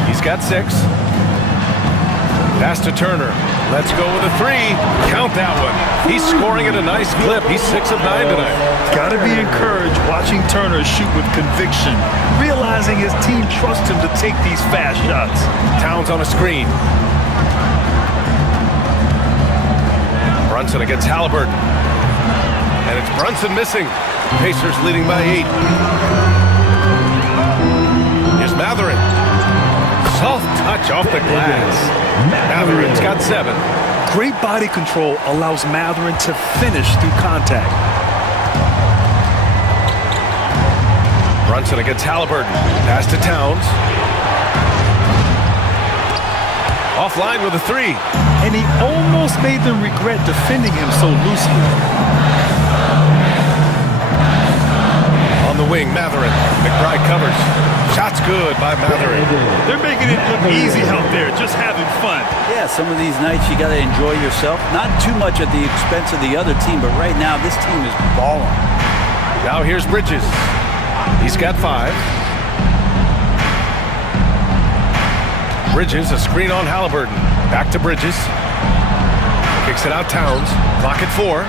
He's got 6. Pass to Turner. Let's go with a 3. Count that one. He's scoring at a nice clip. He's 6 of 9 tonight. Got to be encouraged watching Turner shoot with conviction, realizing his team trusts him to take these fast shots. Towns on a screen. Brunson against Halliburton. And it's Brunson missing. Pacers leading by 8. Here's Matherin. Soft touch off the glass. Matherin's got 7. Great body control allows Matherin to finish through contact. Brunson against Halliburton. Pass to Towns. Offline with a 3. And he almost made them regret defending him so loosely. On the wing, Matherin. McBride covers. Shot's good by Matherin. They're making it look easy out there, just having fun. Yeah, some of these nights you got to enjoy yourself. Not too much at the expense of the other team, but right now this team is balling. Now here's Bridges. He's got 5. Bridges, a screen on Halliburton. Back to Bridges. Kicks it out Towns. Clock at 4.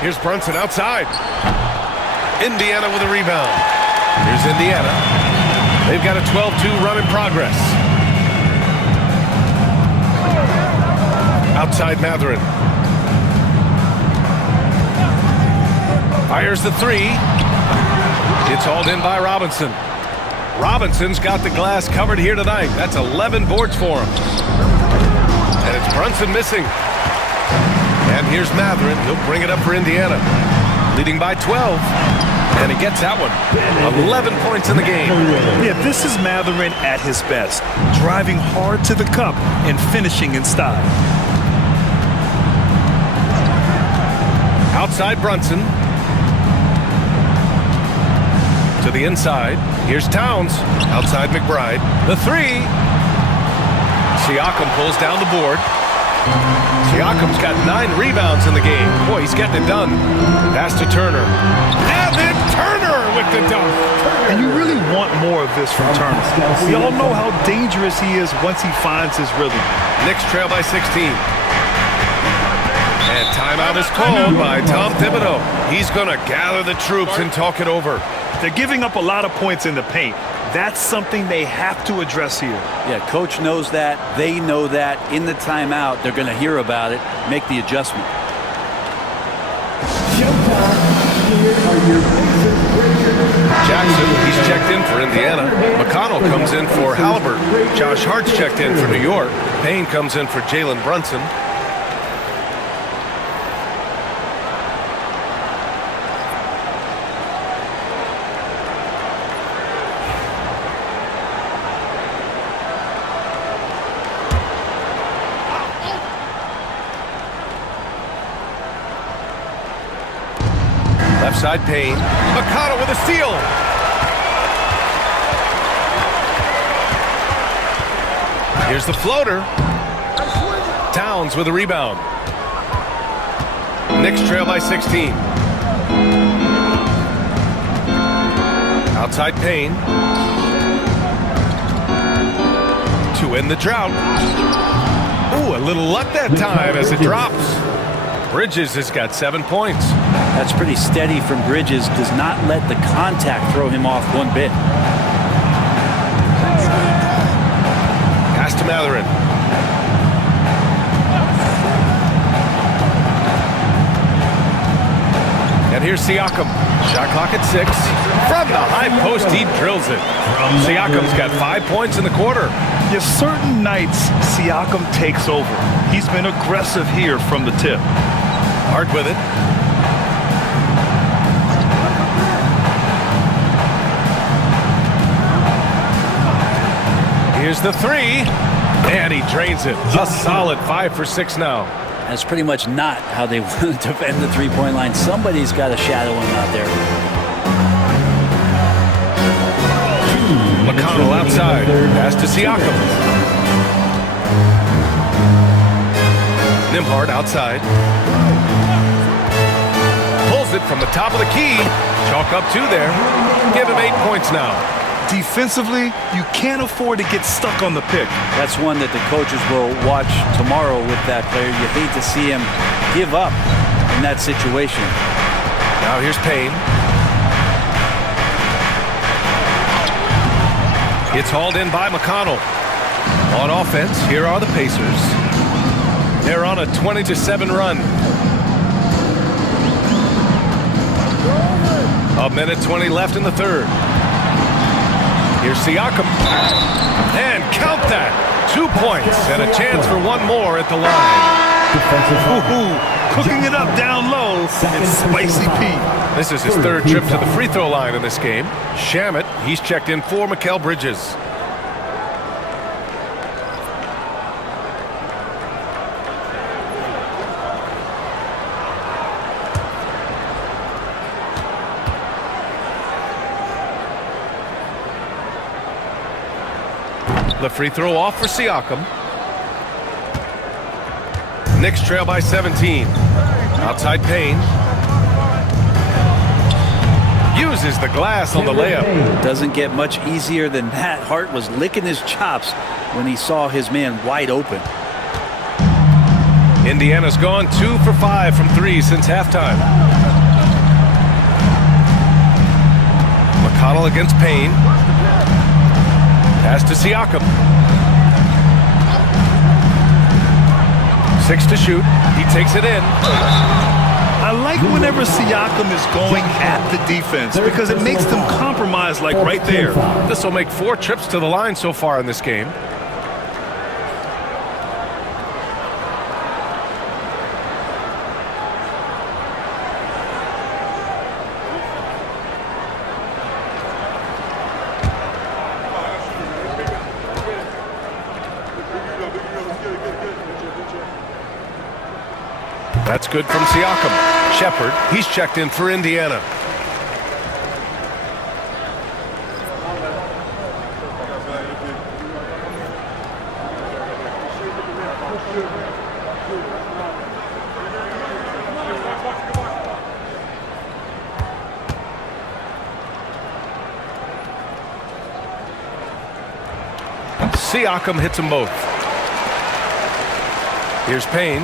Here's Brunson outside. Indiana with a rebound. Here's Indiana. They've got a 12-2 run in progress. Outside Matherin. Fires the 3. It's hauled in by Robinson. Robinson's got the glass covered here tonight. That's 11 boards for him. And it's Brunson missing. And here's Matherin. He'll bring it up for Indiana. Leading by 12. And he gets that one. 11 points in the game. Yeah, this is Matherin at his best. Driving hard to the cup and finishing in style. Outside Brunson. To the inside. Here's Towns. Outside McBride. The 3. Siakam pulls down the board. Siakam's got 9 rebounds in the game. Boy, he's getting it done. Pass to Turner. And then Turner with the dunk. And you really want more of this from Turner. We all know how dangerous he is once he finds his rhythm. Knicks trail by 16. And timeout is called by Tom Thibodeau. He's going to gather the troops and talk it over. They're giving up a lot of points in the paint. That's something they have to address here. Yeah, coach knows that. They know that. In the timeout, they're going to hear about it, make the adjustment. Jackson, he's checked in for Indiana. McConnell comes in for Halliburton. Josh Hart's checked in for New York. Payne comes in for Jalen Brunson. Left side Payne. McConnell with a steal. Here's the floater. Towns with a rebound. Knicks trail by 16. Outside Payne. To end the drought. Ooh, a little luck that time as it drops. Bridges has got 7 points. That's pretty steady from Bridges. Does not let the contact throw him off one bit. Pass to Matherin. And here's Siakam. Shot clock at 6. From the high post, he drills it. Siakam's got 5 points in the quarter. Yes, certain nights, Siakam takes over. He's been aggressive here from the tip. Hart with it. Here's the 3. And he drains it. A solid 5 for 6 now. That's pretty much not how they want to defend the three-point line. Somebody's got to shadow him out there. McConnell outside. Pass to Siakam. Nembhard outside. Pulls it from the top of the key. Chalk up 2 there. Give him 8 points now. Defensively, you can't afford to get stuck on the pick. That's one that the coaches will watch tomorrow with that player. You hate to see him give up in that situation. Now here's Payne. It's hauled in by McConnell. On offense, here are the Pacers. They're on a 20-7 run. A minute 20 left in the third. Here's Siakam. And count that. 2 points and a chance for one more at the line. Cooking it up down low. It's Spicy Pete. This is his third trip to the free throw line in this game. Shamet, he's checked in for Mikal Bridges. The free throw off for Siakam. Knicks trail by 17. Outside Payne. Uses the glass on the layup. Doesn't get much easier than that. Hart was licking his chops when he saw his man wide open. Indiana's gone 2 for 5 from 3 since halftime. McConnell against Payne. Pass to Siakam. 6 to shoot. He takes it in. I like whenever Siakam is going at the defense because it makes them compromise like right there. This will make 4 trips to the line so far in this game. That's good from Siakam. Shepard, he's checked in for Indiana. Siakam hits them both. Here's Payne.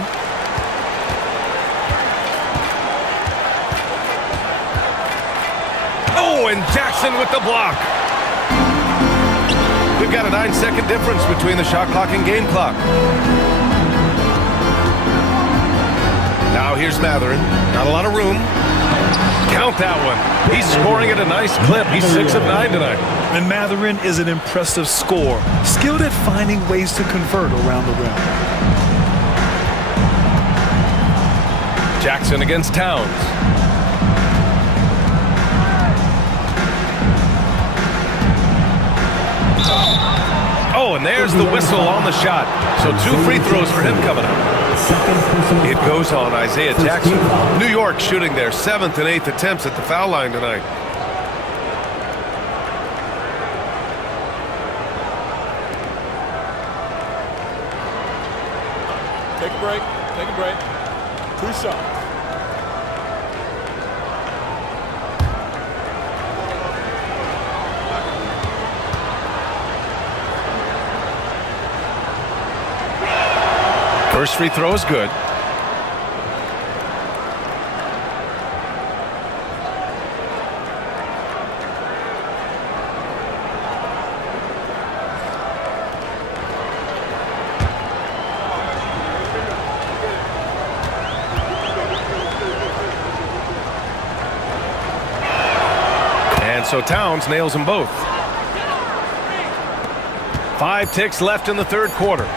Oh, and Jackson with the block. We've got a 9-second difference between the shot clock and game clock. Now here's Matherin. Not a lot of room. Count that one. He's scoring at a nice clip. He's 6 of 9 tonight. And Mathurin is an impressive scorer, skilled at finding ways to convert around the rim. Jackson against Towns. Oh, and there's the whistle on the shot. So 2 free throws for him coming up. It goes on Isaiah Jackson. New York shooting their 7th and 8th attempts at the foul line tonight. Take a break. Take a break. 2 shots. First free throw is good. And so Towns nails them both. 5 ticks left in the third quarter.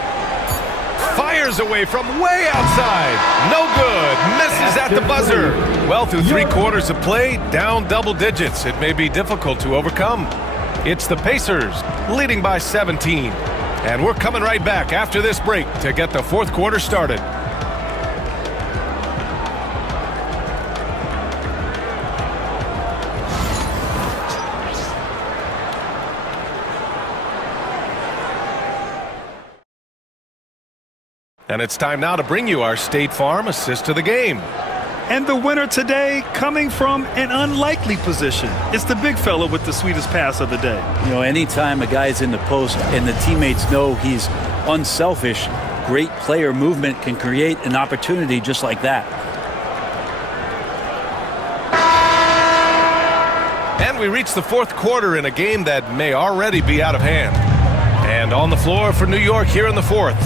Fires away from way outside. No good. Misses at the buzzer. Well, through 3 quarters of play, down double digits. It may be difficult to overcome. It's the Pacers leading by 17. And we're coming right back after this break to get the 4th quarter started. And it's time now to bring you our State Farm assist to the game. And the winner today coming from an unlikely position. It's the big fella with the sweetest pass of the day. You know, anytime a guy's in the post and the teammates know he's unselfish, great player movement can create an opportunity just like that. And we reach the 4th quarter in a game that may already be out of hand. And on the floor for New York here in the 4th.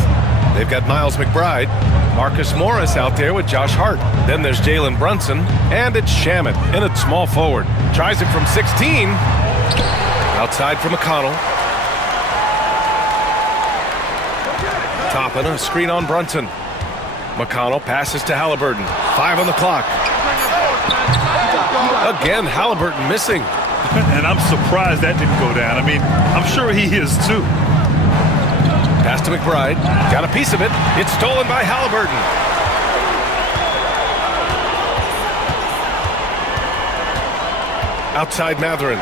They've got Miles McBride, Marcus Morris out there with Josh Hart. Then there's Jalen Brunson, and it's Shamet in at small forward. Tries it from 16. Outside for McConnell. Toppin, a screen on Brunson. McConnell passes to Halliburton. 5 on the clock. Again, Halliburton missing. And I'm surprised that didn't go down. I mean, I'm sure he is too. Pass to McBride. Got a piece of it. It's stolen by Halliburton. Outside Mathurin.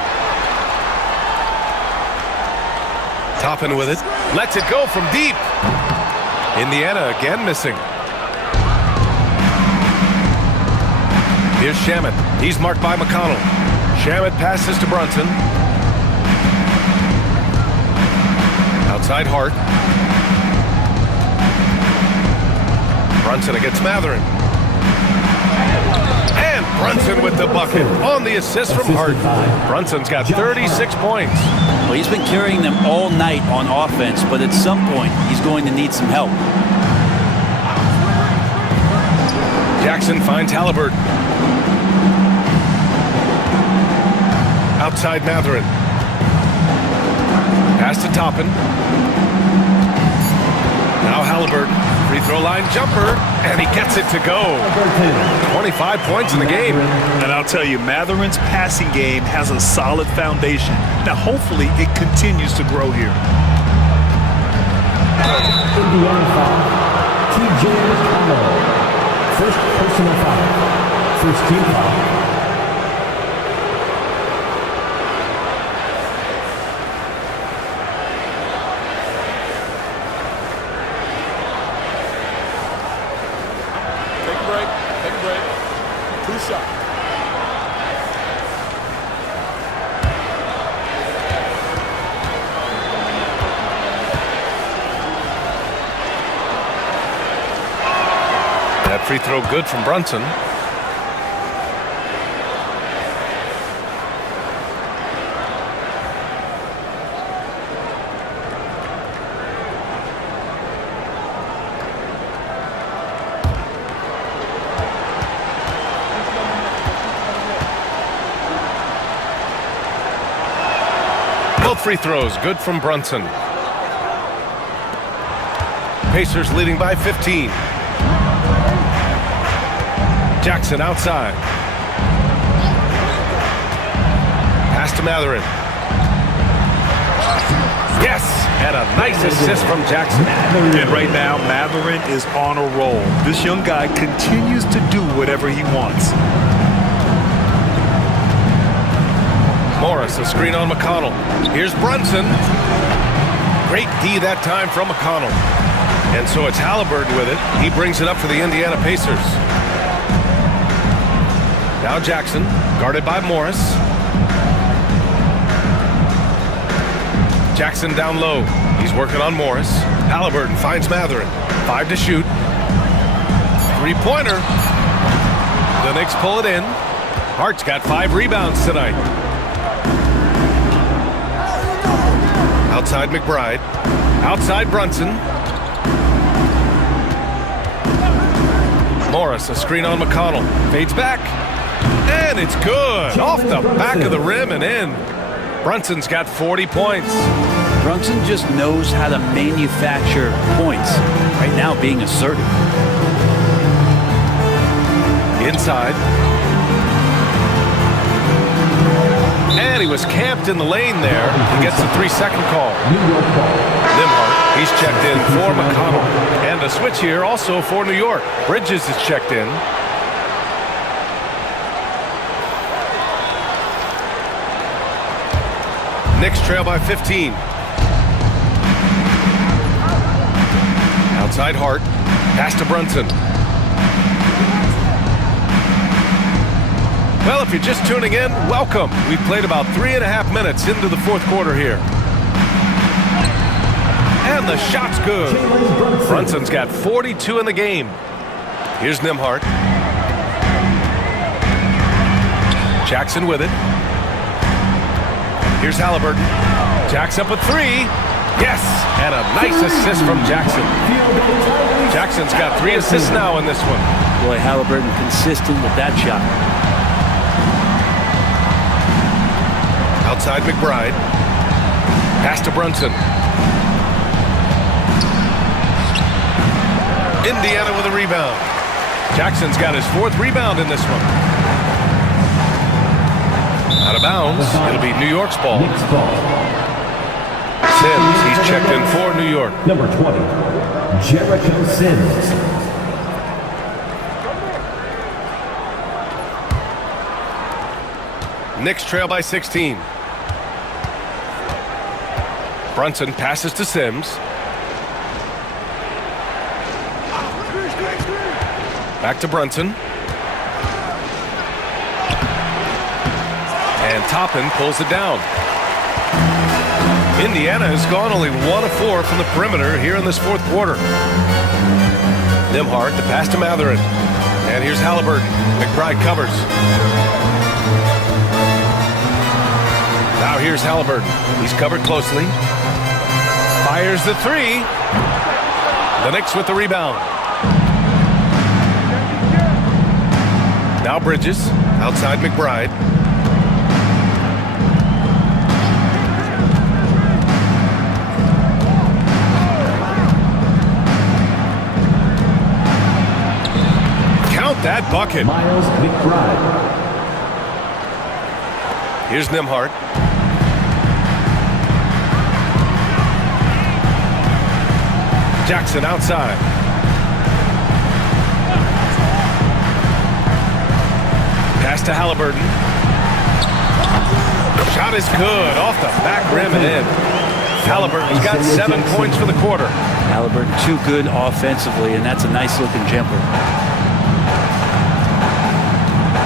Toppin with it. Lets it go from deep. Indiana again missing. Here's Shamet. He's marked by McConnell. Shamet passes to Brunson. Outside Hart. Brunson against Mathurin. And Brunson with the bucket on the assist from Hart. Brunson's got 36 points. Well, he's been carrying them all night on offense, but at some point he's going to need some help. Jackson finds Halliburton. Outside Mathurin. Pass to Toppin. Now Halliburton. Free throw line jumper, and he gets it to go. 25 points in the game. And I'll tell you, Mathurin's passing game has a solid foundation. Now, hopefully, it continues to grow here. Indiana foul. TJ McConnell. First personal foul. First team foul. Free throw good from Brunson. Both free throws good from Brunson. Pacers leading by 15. Jackson outside. Pass to Matherin. Yes! And a nice assist from Jackson. And right now, Matherin is on a roll. This young guy continues to do whatever he wants. Morris, a screen on McConnell. Here's Brunson. Great D that time from McConnell. And so it's Halliburton with it. He brings it up for the Indiana Pacers. Now Jackson, guarded by Morris. Jackson down low. He's working on Morris. Halliburton finds Matherin. 5 to shoot. Three-pointer. The Knicks pull it in. Hart's got 5 rebounds tonight. Outside McBride. Outside Brunson. Morris, a screen on McConnell. Fades back. And it's good. Off the back of the rim and in. Brunson's got 40 points. Brunson just knows how to manufacture points. Right now, being assertive. Inside. And he was camped in the lane there. He gets a 3-second call. Nembhard, he's checked in for McConnell. And a switch here also for New York. Bridges is checked in. Knicks trail by 15. Outside Hart. Pass to Brunson. Well, if you're just tuning in, welcome. We've played about 3.5 minutes into the fourth quarter here. And the shot's good. Brunson's got 42 in the game. Here's Nembhard. Jackson with it. Here's Halliburton. Jack's up a 3. Yes! And a nice assist from Jackson. Jackson's got 3 assists now in this one. Boy, Halliburton consistent with that shot. Outside McBride. Pass to Brunson. Indiana with a rebound. Jackson's got his 4th rebound in this one. Out of bounds. It'll be New York's ball. Sims, he's checked in for New York. Number 20, Jericho Sims. Knicks trail by 16. Brunson passes to Sims. Back to Brunson. And Toppin pulls it down. Indiana has gone only 1 of 4 from the perimeter here in this fourth quarter. Nembhard, the pass to Matherin. And here's Halliburton. McBride covers. Now here's Halliburton. He's covered closely. Fires the 3. The Knicks with the rebound. Now Bridges. Outside McBride. Count that bucket. Miles McBride. Here's Nembhard. Jackson outside. Pass to Halliburton. Shot is good. Off the back rim and in. Halliburton's got 7 points for the quarter. Halliburton too good offensively, and that's a nice looking jumper.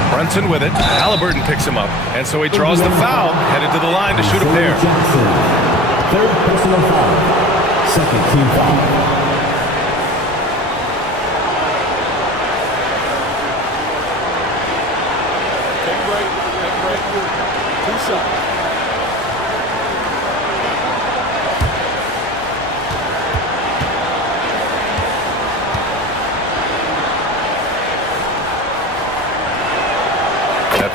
Brunson with it. Halliburton picks him up. And so he draws the foul. Headed to the line to shoot a pair. Jackson, 3rd personal foul. 2nd team foul.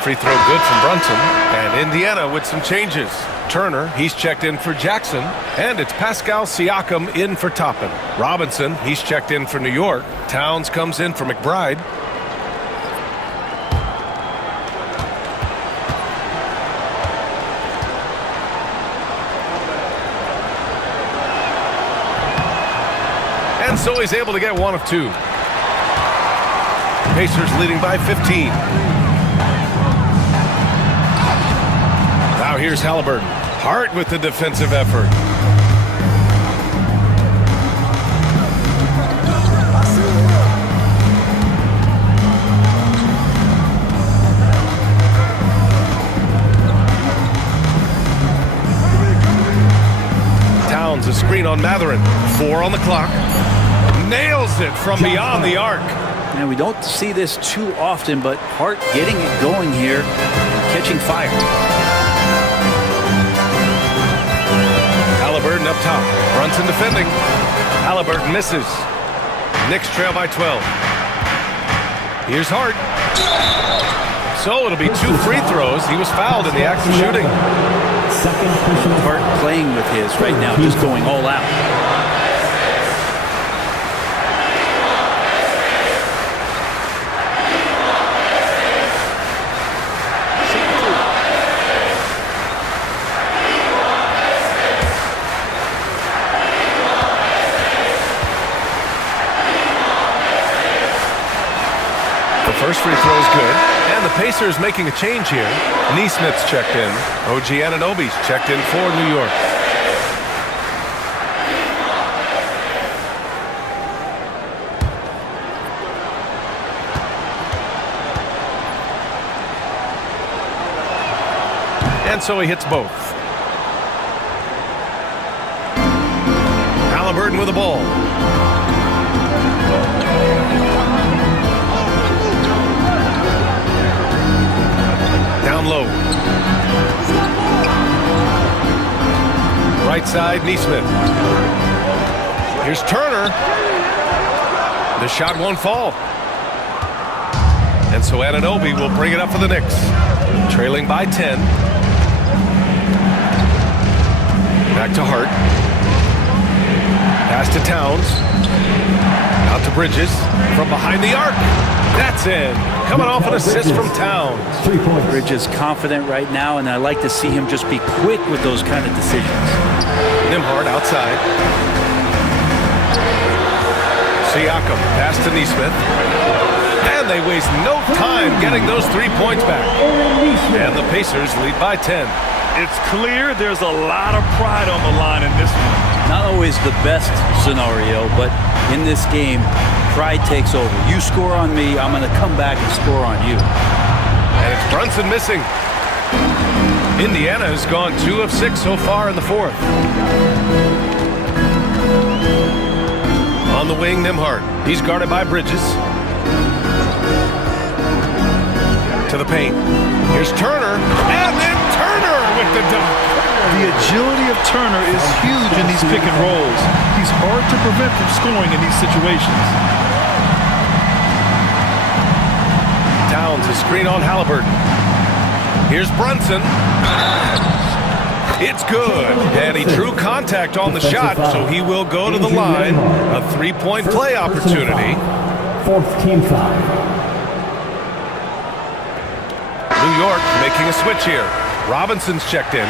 free throw good from Brunson. And Indiana with some changes. Turner, he's checked in for Jackson. And it's Pascal Siakam in for Toppin. Robinson, he's checked in for New York. Towns comes in for McBride. And so he's able to get one of two. Pacers leading by 15. Now here's Halliburton. Hart with the defensive effort. Towns a screen on Matherin. 4 on the clock. Nails it from beyond the arc. And we don't see this too often, but Hart getting it going here, catching fire. Halliburton up top. Brunson defending. Halliburton misses. Knicks trail by 12. Here's Hart. So it'll be 2 free throws. He was fouled in the act of shooting. Hart playing with his right now, just going all out. First free throw is good. And the Pacers making a change here. Neesmith's checked in. OG Anunoby's checked in for New York. And so he hits both. Halliburton with the ball. Down low. Right side, Neesmith. Here's Turner. The shot won't fall. And so Anunoby will bring it up for the Knicks. Trailing by 10. Back to Hart. Pass to Towns. Out to Bridges. From behind the arc. That's in. Coming off an assist from Towns. Bridges confident right now, and I like to see him just be quick with those kind of decisions. Nembhard outside. Siakam, pass to Neesmith. And they waste no time getting those 3 points back. And the Pacers lead by 10. It's clear there's a lot of pride on the line in this one. Not always the best scenario, but in this game, pride takes over. You score on me, I'm going to come back and score on you. And it's Brunson missing. Indiana has gone 2 of 6 so far in the fourth. On the wing, Nembhard. He's guarded by Bridges. To the paint. Here's Turner. And then Turner with the dunk. The agility of Turner is huge in these pick and rolls. He's hard to prevent from scoring in these situations. Towns a screen on Halliburton. Here's Brunson. It's good. And he drew contact on the shot, so he will go to the line. A 3-point play opportunity. Fourth team foul. New York making a switch here. Robinson's checked in.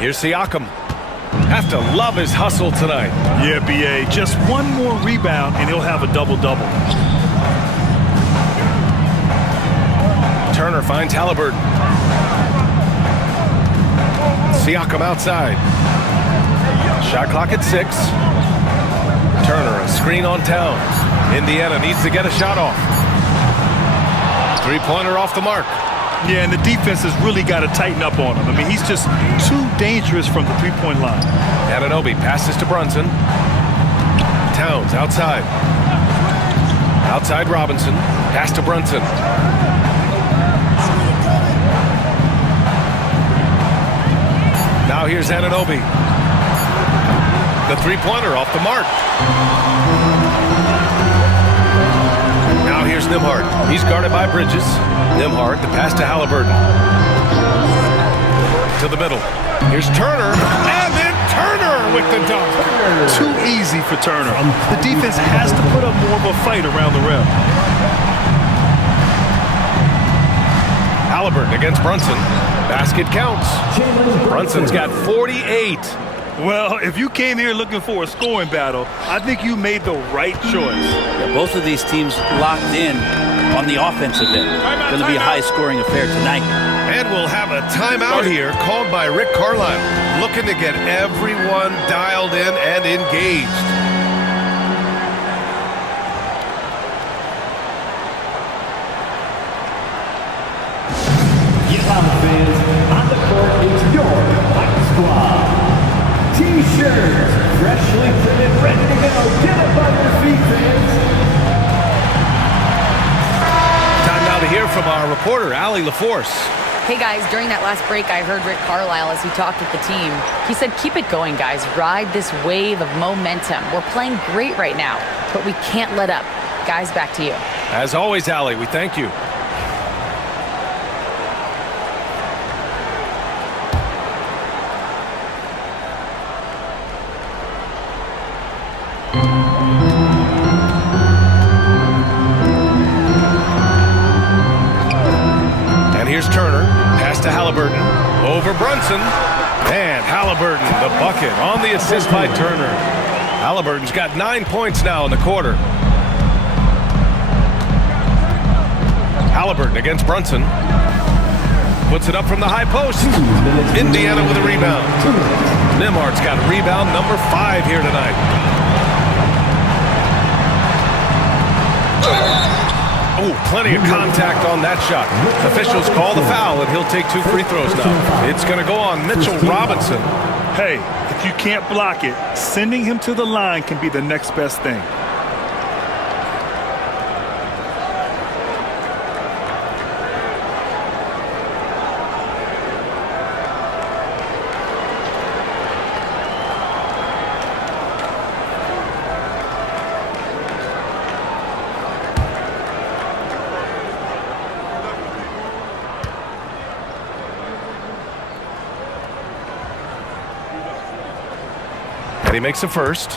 Here's Siakam. Have to love his hustle tonight. Yeah, B.A. Just one more rebound and he'll have a double-double. Turner finds Halliburton. Siakam outside. Shot clock at 6. Turner, a screen on Towns. Indiana needs to get a shot off. Three-pointer off the mark. Yeah, and the defense has really got to tighten up on him. I mean, he's just too dangerous from the three-point line. Anunoby passes to Brunson. Towns outside. Outside Robinson. Pass to Brunson. Now here's Anunoby. The three-pointer off the mark. Now here's Nembhard. He's guarded by Bridges. Nembhard, the pass to Halliburton. To the middle. Here's Turner. And then Turner with the dunk. Too easy for Turner. The defense has to put up more of a fight around the rim. Halliburton against Brunson. Basket counts. Brunson's got 48. Well, if you came here looking for a scoring battle, I think you made the right choice. Yeah, both of these teams locked in on the offensive end. Going to be a high-scoring affair tonight. And we'll have a timeout here called by Rick Carlisle, looking to get everyone dialed in and engaged. Fans, on the court is your White Squad. T-shirts, freshly printed, ready to go. Get up on your feet, fans. Time now to hear from our reporter, Allie LaForce. Hey guys, during that last break, I heard Rick Carlisle as he talked with the team. He said, keep it going, guys. Ride this wave of momentum. We're playing great right now, but we can't let up. Guys, back to you. As always, Allie, we thank you. Here's Turner, pass to Halliburton, over Brunson, and Halliburton, the bucket on the assist by Turner. Halliburton's got 9 points now in the quarter. Halliburton against Brunson, puts it up from the high post. Indiana with a rebound. Nembhard's got rebound number 5 here tonight. Oh, plenty of contact on that shot. Officials call the foul, and he'll take 2 free throws now. It's going to go on Mitchell Robinson. Hey, if you can't block it, sending him to the line can be the next best thing. He makes a first.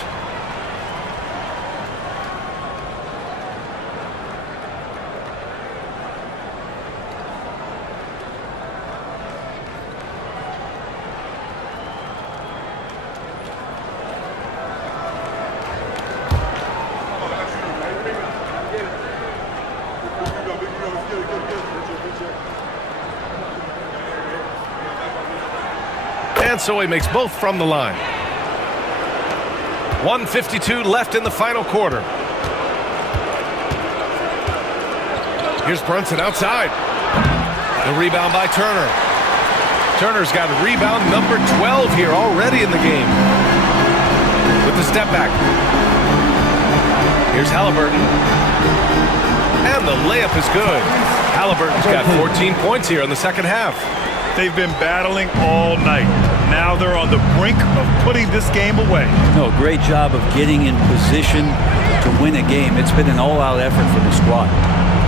And so he makes both from the line. 1:52 left in the final quarter. Here's Brunson outside. The rebound by Turner. Turner's got rebound number 12 here already in the game. With the step back. Here's Halliburton. And the layup is good. Halliburton's got 14 points here in the second half. They've been battling all night. Now they're on the brink of putting this game away. No, great job of getting in position to win a game. It's been an all-out effort for the squad.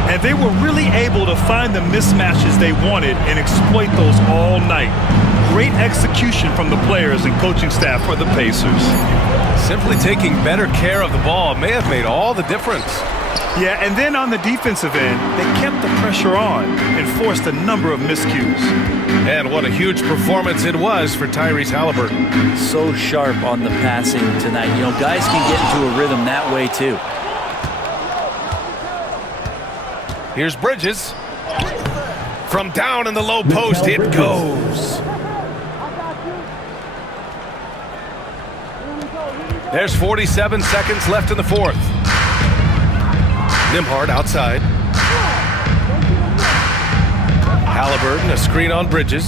And they were really able to find the mismatches they wanted and exploit those all night. Great execution from the players and coaching staff for the Pacers. Simply taking better care of the ball may have made all the difference. Yeah, and then on the defensive end, they kept the pressure on and forced a number of miscues. And what a huge performance it was for Tyrese Halliburton. So sharp on the passing tonight. You know, guys can get into a rhythm that way too. Here's Bridges. From down in the low post, it goes. There's 47 seconds left in the fourth. Nembhard outside. Halliburton, a screen on Bridges.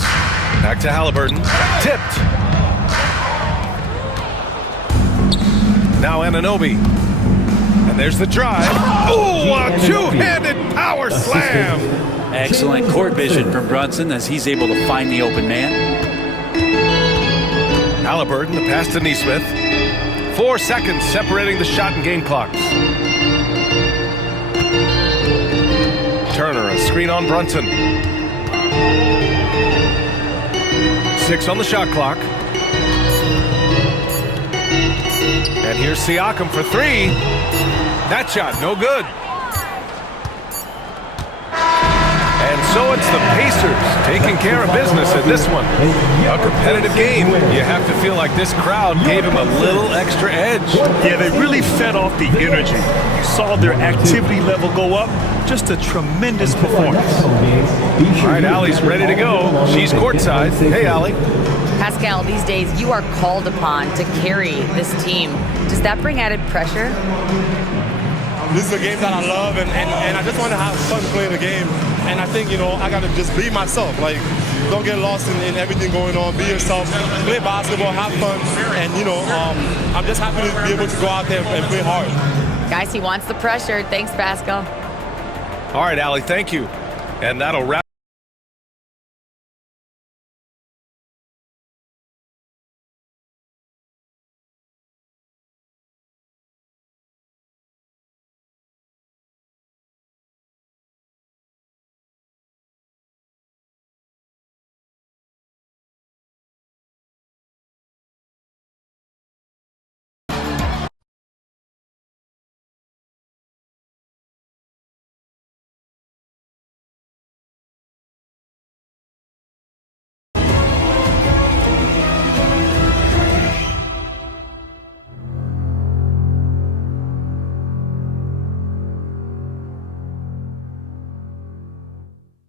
Back to Halliburton. Tipped. Now Anunoby. And there's the drive. Oh, a two-handed power slam. Excellent court vision from Brunson as he's able to find the open man. Halliburton, the pass to Nesmith. 4 seconds separating the shot and game clocks. Turner, a screen on Brunson. 6 on the shot clock. And here's Siakam for 3. That shot, no good. And so it's the Pacers taking care of business in this one. A competitive game. You have to feel like this crowd gave him a little extra edge. Yeah, they really fed off the energy. You saw their activity level go up. Just a tremendous performance. All right, Allie's ready to go. She's courtside. Hey, Allie. Pascal, these days you are called upon to carry this team. Does that bring added pressure? This is a game that I love, and I just want to have fun playing the game. And I think, I got to just be myself. Like, don't get lost in everything going on. Be yourself. Play basketball, have fun. And, I'm just happy to be able to go out there and play hard. Guys, he wants the pressure. Thanks, Pascal. All right, Allie, thank you. And that'll wrap